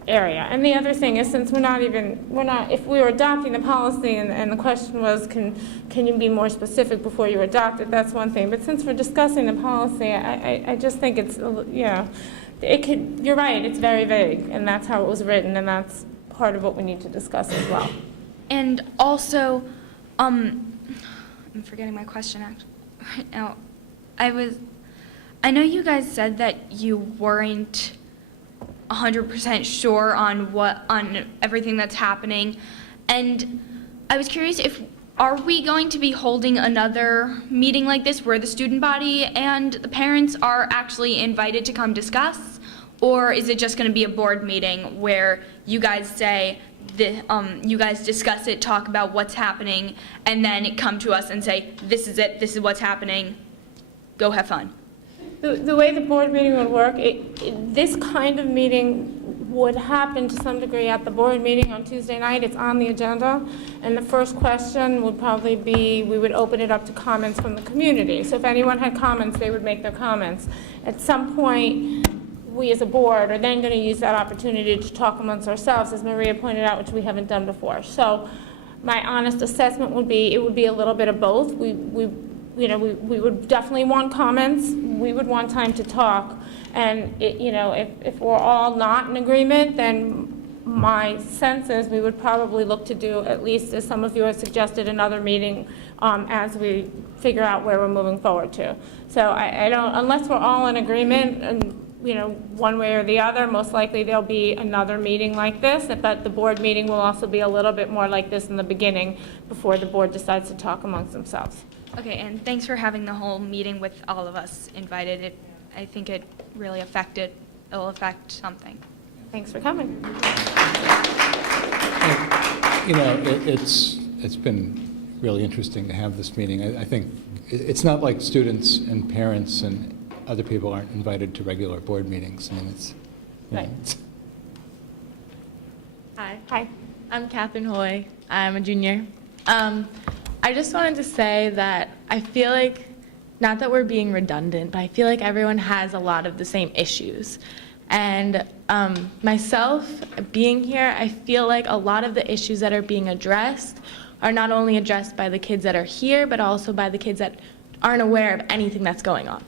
area. And the other thing is, since we're not, if we were adopting the policy and the question was, can you be more specific before you adopt it, that's one thing. But since we're discussing the policy, I just think it's, you're right, it's very vague, and that's how it was written, and that's part of what we need to discuss as well. And also, I'm forgetting my question right now. I know you guys said that you weren't 100% sure on everything that's happening, and I was curious are we going to be holding another meeting like this where the student body and the parents are actually invited to come discuss, or is it just going to be a board meeting where you guys say you guys discuss it, talk about what's happening, and then come to us and say, this is it, this is what's happening, go have fun. The way the board meeting would work, this kind of meeting would happen to some degree at the board meeting on Tuesday night. It's on the agenda, and the first question would probably be, we would open it up to comments from the community. So if anyone had comments, they would make their comments. At some point, we as a board are then going to use that opportunity to talk amongst ourselves, as Maria pointed out, which we haven't done before. So my honest assessment would be, it would be a little bit of both. We would definitely want comments. We would want time to talk. And if we're all not in agreement, then my sense is we would probably look to do, at least as some of you have suggested, another meeting as we figure out where we're moving forward to. So I don't, unless we're all in agreement, and one way or the other, most likely there'll be another meeting like this, but the board meeting will also be a little bit more like this in the beginning before the board decides to talk amongst themselves. Okay, and thanks for having the whole meeting with all of us invited. I think it really it'll affect something. Thanks for coming. It's been really interesting to have this meeting. I think it's not like students and parents and other people aren't invited to regular board meetings. I mean, it's, Right. Hi, I'm Catherine Hoy. I'm a junior. I just wanted to say that I feel like, not that we're being redundant, but I feel like everyone has a lot of the same issues. And myself, being here, I feel like a lot of the issues that are being addressed are not only addressed by the kids that are here, but also by the kids that aren't aware of anything that's going on.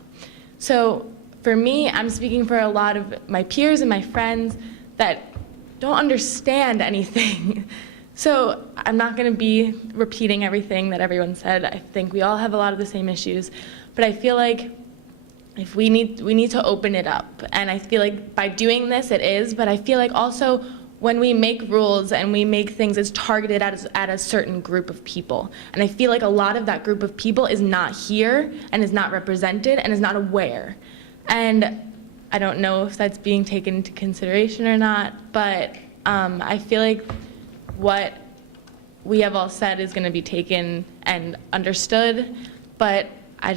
So for me, I'm speaking for a lot of my peers and my friends that don't understand anything. So I'm not going to be repeating everything that everyone said. I think we all have a lot of the same issues, but I feel like if we need to open it up. And I feel like by doing this, it is, but I feel like also when we make rules and we make things, it's targeted at a certain group of people. And I feel like a lot of that group of people is not here and is not represented and is not aware. And I don't know if that's being taken into consideration or not, but I feel like what we have all said is going to be taken and understood, but I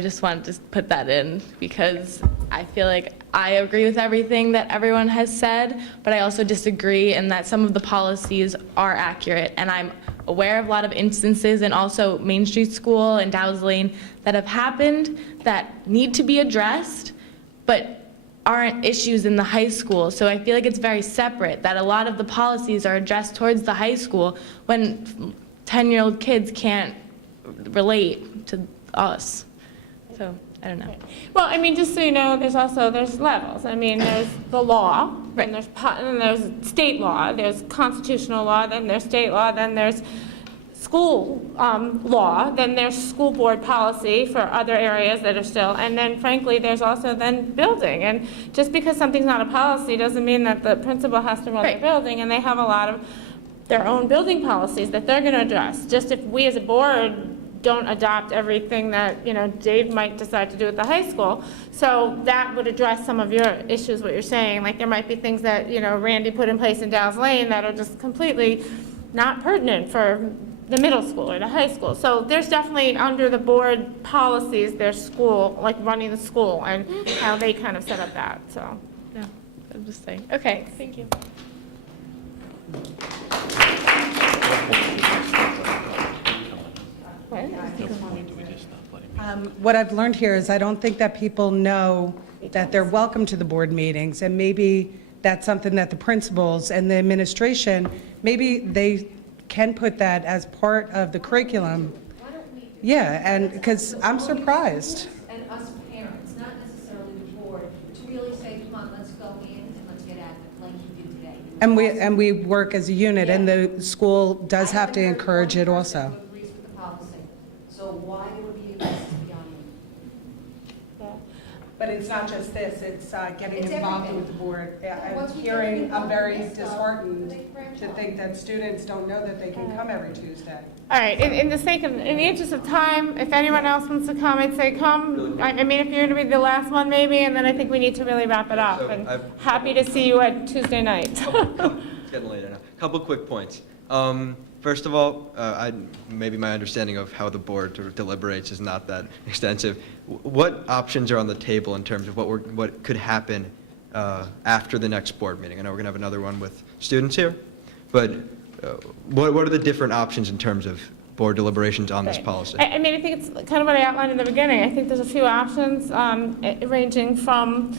just wanted to put that in because I feel like I agree with everything that everyone has said, but I also disagree in that some of the policies are accurate, and I'm aware of a lot of instances, and also Main Street School and Dow's Lane, that have happened that need to be addressed, but aren't issues in the high school. So I feel like it's very separate, that a lot of the policies are addressed towards the high school when 10-year-old kids can't relate to us. So I don't know. Well, I mean, just so you know, there's levels. I mean, there's the law, and there's state law, there's constitutional law, then there's state law, then there's school law, then there's school board policy for other areas that are still, and then frankly, there's also then building. And just because something's not a policy doesn't mean that the principal has to run the building, and they have a lot of their own building policies that they're going to address. Just if we as a board don't adopt everything that, Dave might decide to do at the high school. So that would address some of your issues, what you're saying. Like there might be things that, Randy put in place in Dow's Lane that are just completely not pertinent for the middle school or the high school. So there's definitely under the board policies, there's school, like running the school and how they kind of set up that, so. No, I'm just saying. Okay, thank you. What I've learned here is I don't think that people know that they're welcome to the board meetings, and maybe that's something that the principals and the administration, maybe they can put that as part of the curriculum. Yeah, and because I'm surprised. And us parents, not necessarily the board, to really say, come on, let's go in and let's get at it like you did today. And we work as a unit, and the school does have to encourage it also. Agrees with the policy. So why would we beyond it? But it's not just this, it's getting It's involved everything. with the board. Once I'm we hearing, get I'm very involved, disheartened they branch to off. think that students don't know that they can come every Tuesday. All right, in the interest of time, if anyone else wants to come, I'd say come. I mean, if you're going to be the last one maybe, and then I think we need to really wrap it up. So And I've- happy to see you at Tuesday night. getting later now. A couple quick points. First of all, maybe my understanding of how the board sort of deliberates is not that extensive. What options are on the table in terms of what could happen after the next board meeting? I know we're going to have another one with students here, but what are the different options in terms of board deliberations on this policy? I mean, I think it's kind of what I outlined in the beginning. I think there's a few options ranging from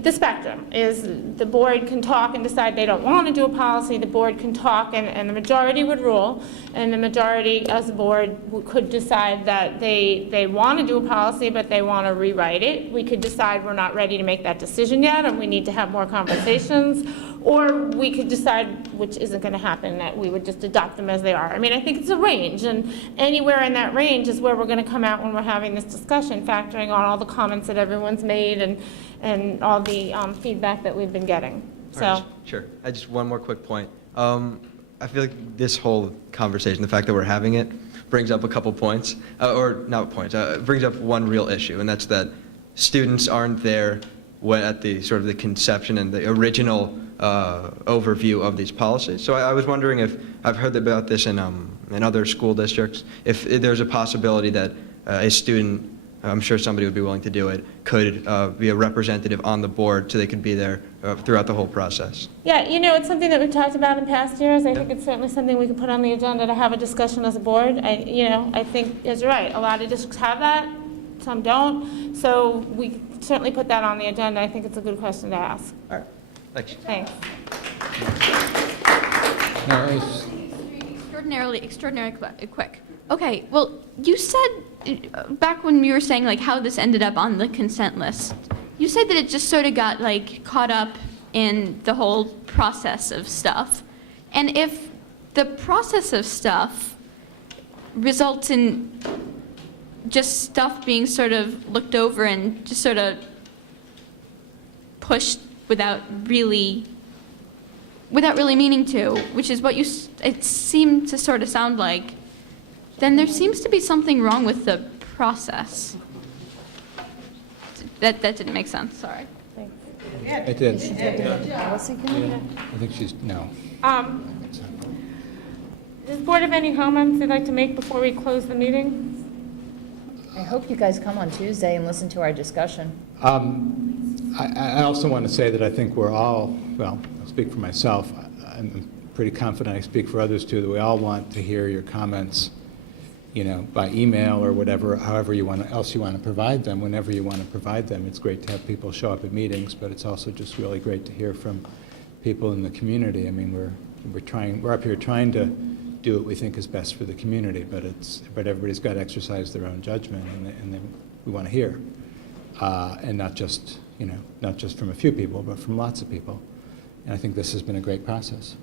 the spectrum is the board can talk and decide they don't want to do a policy. The board can talk and the majority would rule, and the majority as a board could decide that they want to do a policy but they want to rewrite it. We could decide we're not ready to make that decision yet and we need to have more conversations, or we could decide, which isn't going to happen, that we would just adopt them as they are. I mean, I think it's a range, and anywhere in that range is where we're going to come out when we're having this discussion, factoring on all the comments that everyone's made and all the feedback that we've been getting. So. All right, sure. Just one more quick point. I feel like this whole conversation, the fact that we're having it, brings up a couple points, or not points, brings up one real issue, and that's that students aren't there at the sort of the conception and the original overview of these policies. So I was wondering if, I've heard about this in other school districts, if there's a possibility that a student, I'm sure somebody would be willing to do it, could be a representative on the board so they could be there throughout the whole process. Yeah, you know, it's something that we've talked about in past years. I think it's certainly something we could put on the agenda to have a discussion as a board. I think, as you're right, a lot of districts have that, some don't. So we certainly put that on the agenda. I think it's a good question to ask. All right, thanks. Thanks. Extraordinarily quick. Okay, well, you said, back when you were saying like how this ended up on the consent list, you said that it just sort of got like caught up in the whole process of stuff. And if the process of stuff results in just stuff being sort of looked over and just sort of pushed without really meaning to, which is what it seemed to sort of sound like, then there seems to be something wrong with the process. That didn't make sense, sorry. It did. Policy committee? I think she's, no. Does the board have any comments they'd like to make before we close the meeting? I hope you guys come on Tuesday and listen to our discussion. I also want to say that I think we're all, well, I'll speak for myself, I'm pretty confident I speak for others too, that we all want to hear your comments, by email or whatever, however else you want to provide them, whenever you want to provide them. It's great to have people show up at meetings, but it's also just really great to hear from people in the community. I mean, we're up here trying to do what we think is best for the community, but everybody's got to exercise their own judgment, and we want to hear, and not just from a few people, but from lots of people. And I think this has been a great process.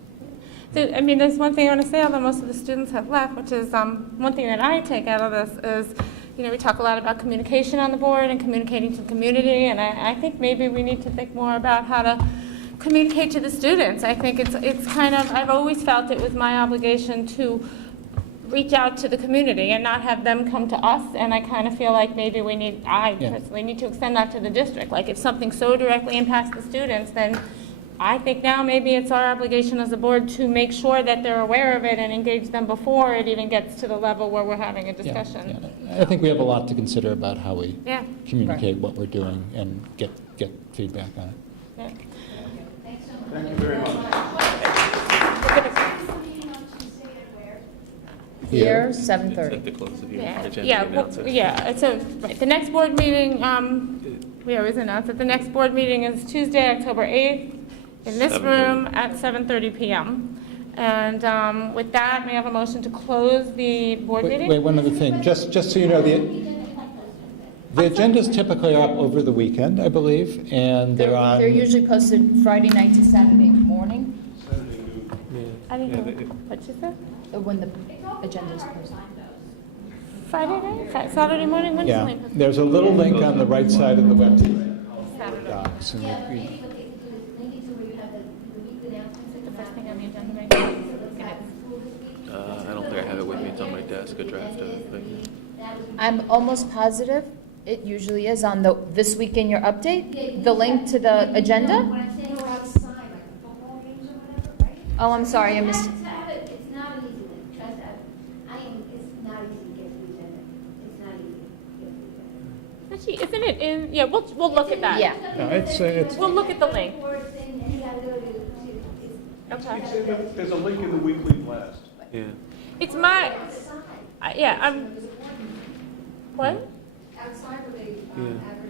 I mean, there's one thing I want to say, although most of the students have left, which is one thing that I take out of this is, we talk a lot about communication on the board and communicating to the community, and I think maybe we need to think more about how to communicate to the students. I think it's kind of, I've always felt it was my obligation to reach out to the community and not have them come to us, and I kind of feel like maybe I personally need to extend that to the district. Like if something so directly impacts the students, then I think now maybe it's our obligation as a board to make sure that they're aware of it and engage them before it even gets to the level where we're having a discussion. I think we have a lot to consider about how we communicate Right. what we're doing and get feedback on it. Yeah. Thank you very much. Here, It's 7:30. at the close of your Yeah, agenda. yeah, announce it. right. The next board meeting, we always announce that the next board meeting is Tuesday, October 8th, in this 7:30. room at 7:30 p.m. And with that, may I have a motion to close the board meeting? Wait, one other thing, just so you know, the agendas typically are up over the weekend, I believe, and they're on. They're usually posted Friday night to Saturday morning. I didn't know what you said. When the agenda is posted. Friday night? Saturday morning? When is Yeah, it posted? there's a little link on the right side of the website. Saturday. Docs, and The first thing on the agenda, maybe? I don't think I have it with me. It's on my desk, a draft of it. I'm almost positive it usually is on This Week in Your Update, the link to the agenda. Oh, I'm sorry, I missed. It's not an easy thing, trust that. It's not easy to get to the agenda. It's not easy to get to the agenda. Actually, isn't it in, yeah, we'll look at that. Yeah. No, it's, We'll look at the link. Okay. There's a link in the weekly blast. Yeah. It's my, yeah, I'm, what? Outside where they, Yeah. after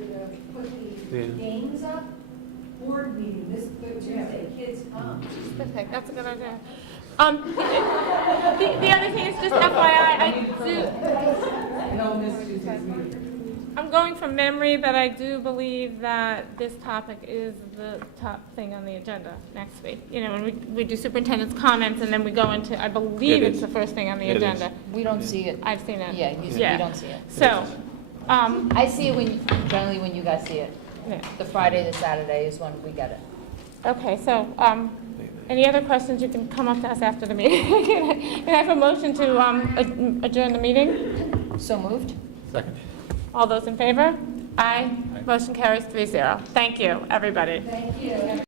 put the Yeah. games up, board meeting, this Tuesday, kids come. Okay, that's a good idea. The other thing is just FYI, I'm going from memory, but I do believe that this topic is the top thing on the agenda next week. You know, when we do superintendent's comments, and then we go into, I believe It it's is. the first thing on the It is. agenda. We don't see it. I've seen it. Yeah, you don't see it. So, I see it generally when you guys see it. yeah. The Friday, the Saturday is when we get it. Okay, so, any other questions, you can come up to us after the meeting. Can I have a motion to adjourn the meeting? So moved? second. All those in favor? Aye. Motion carries 3-0. Thank you, everybody. Thank you.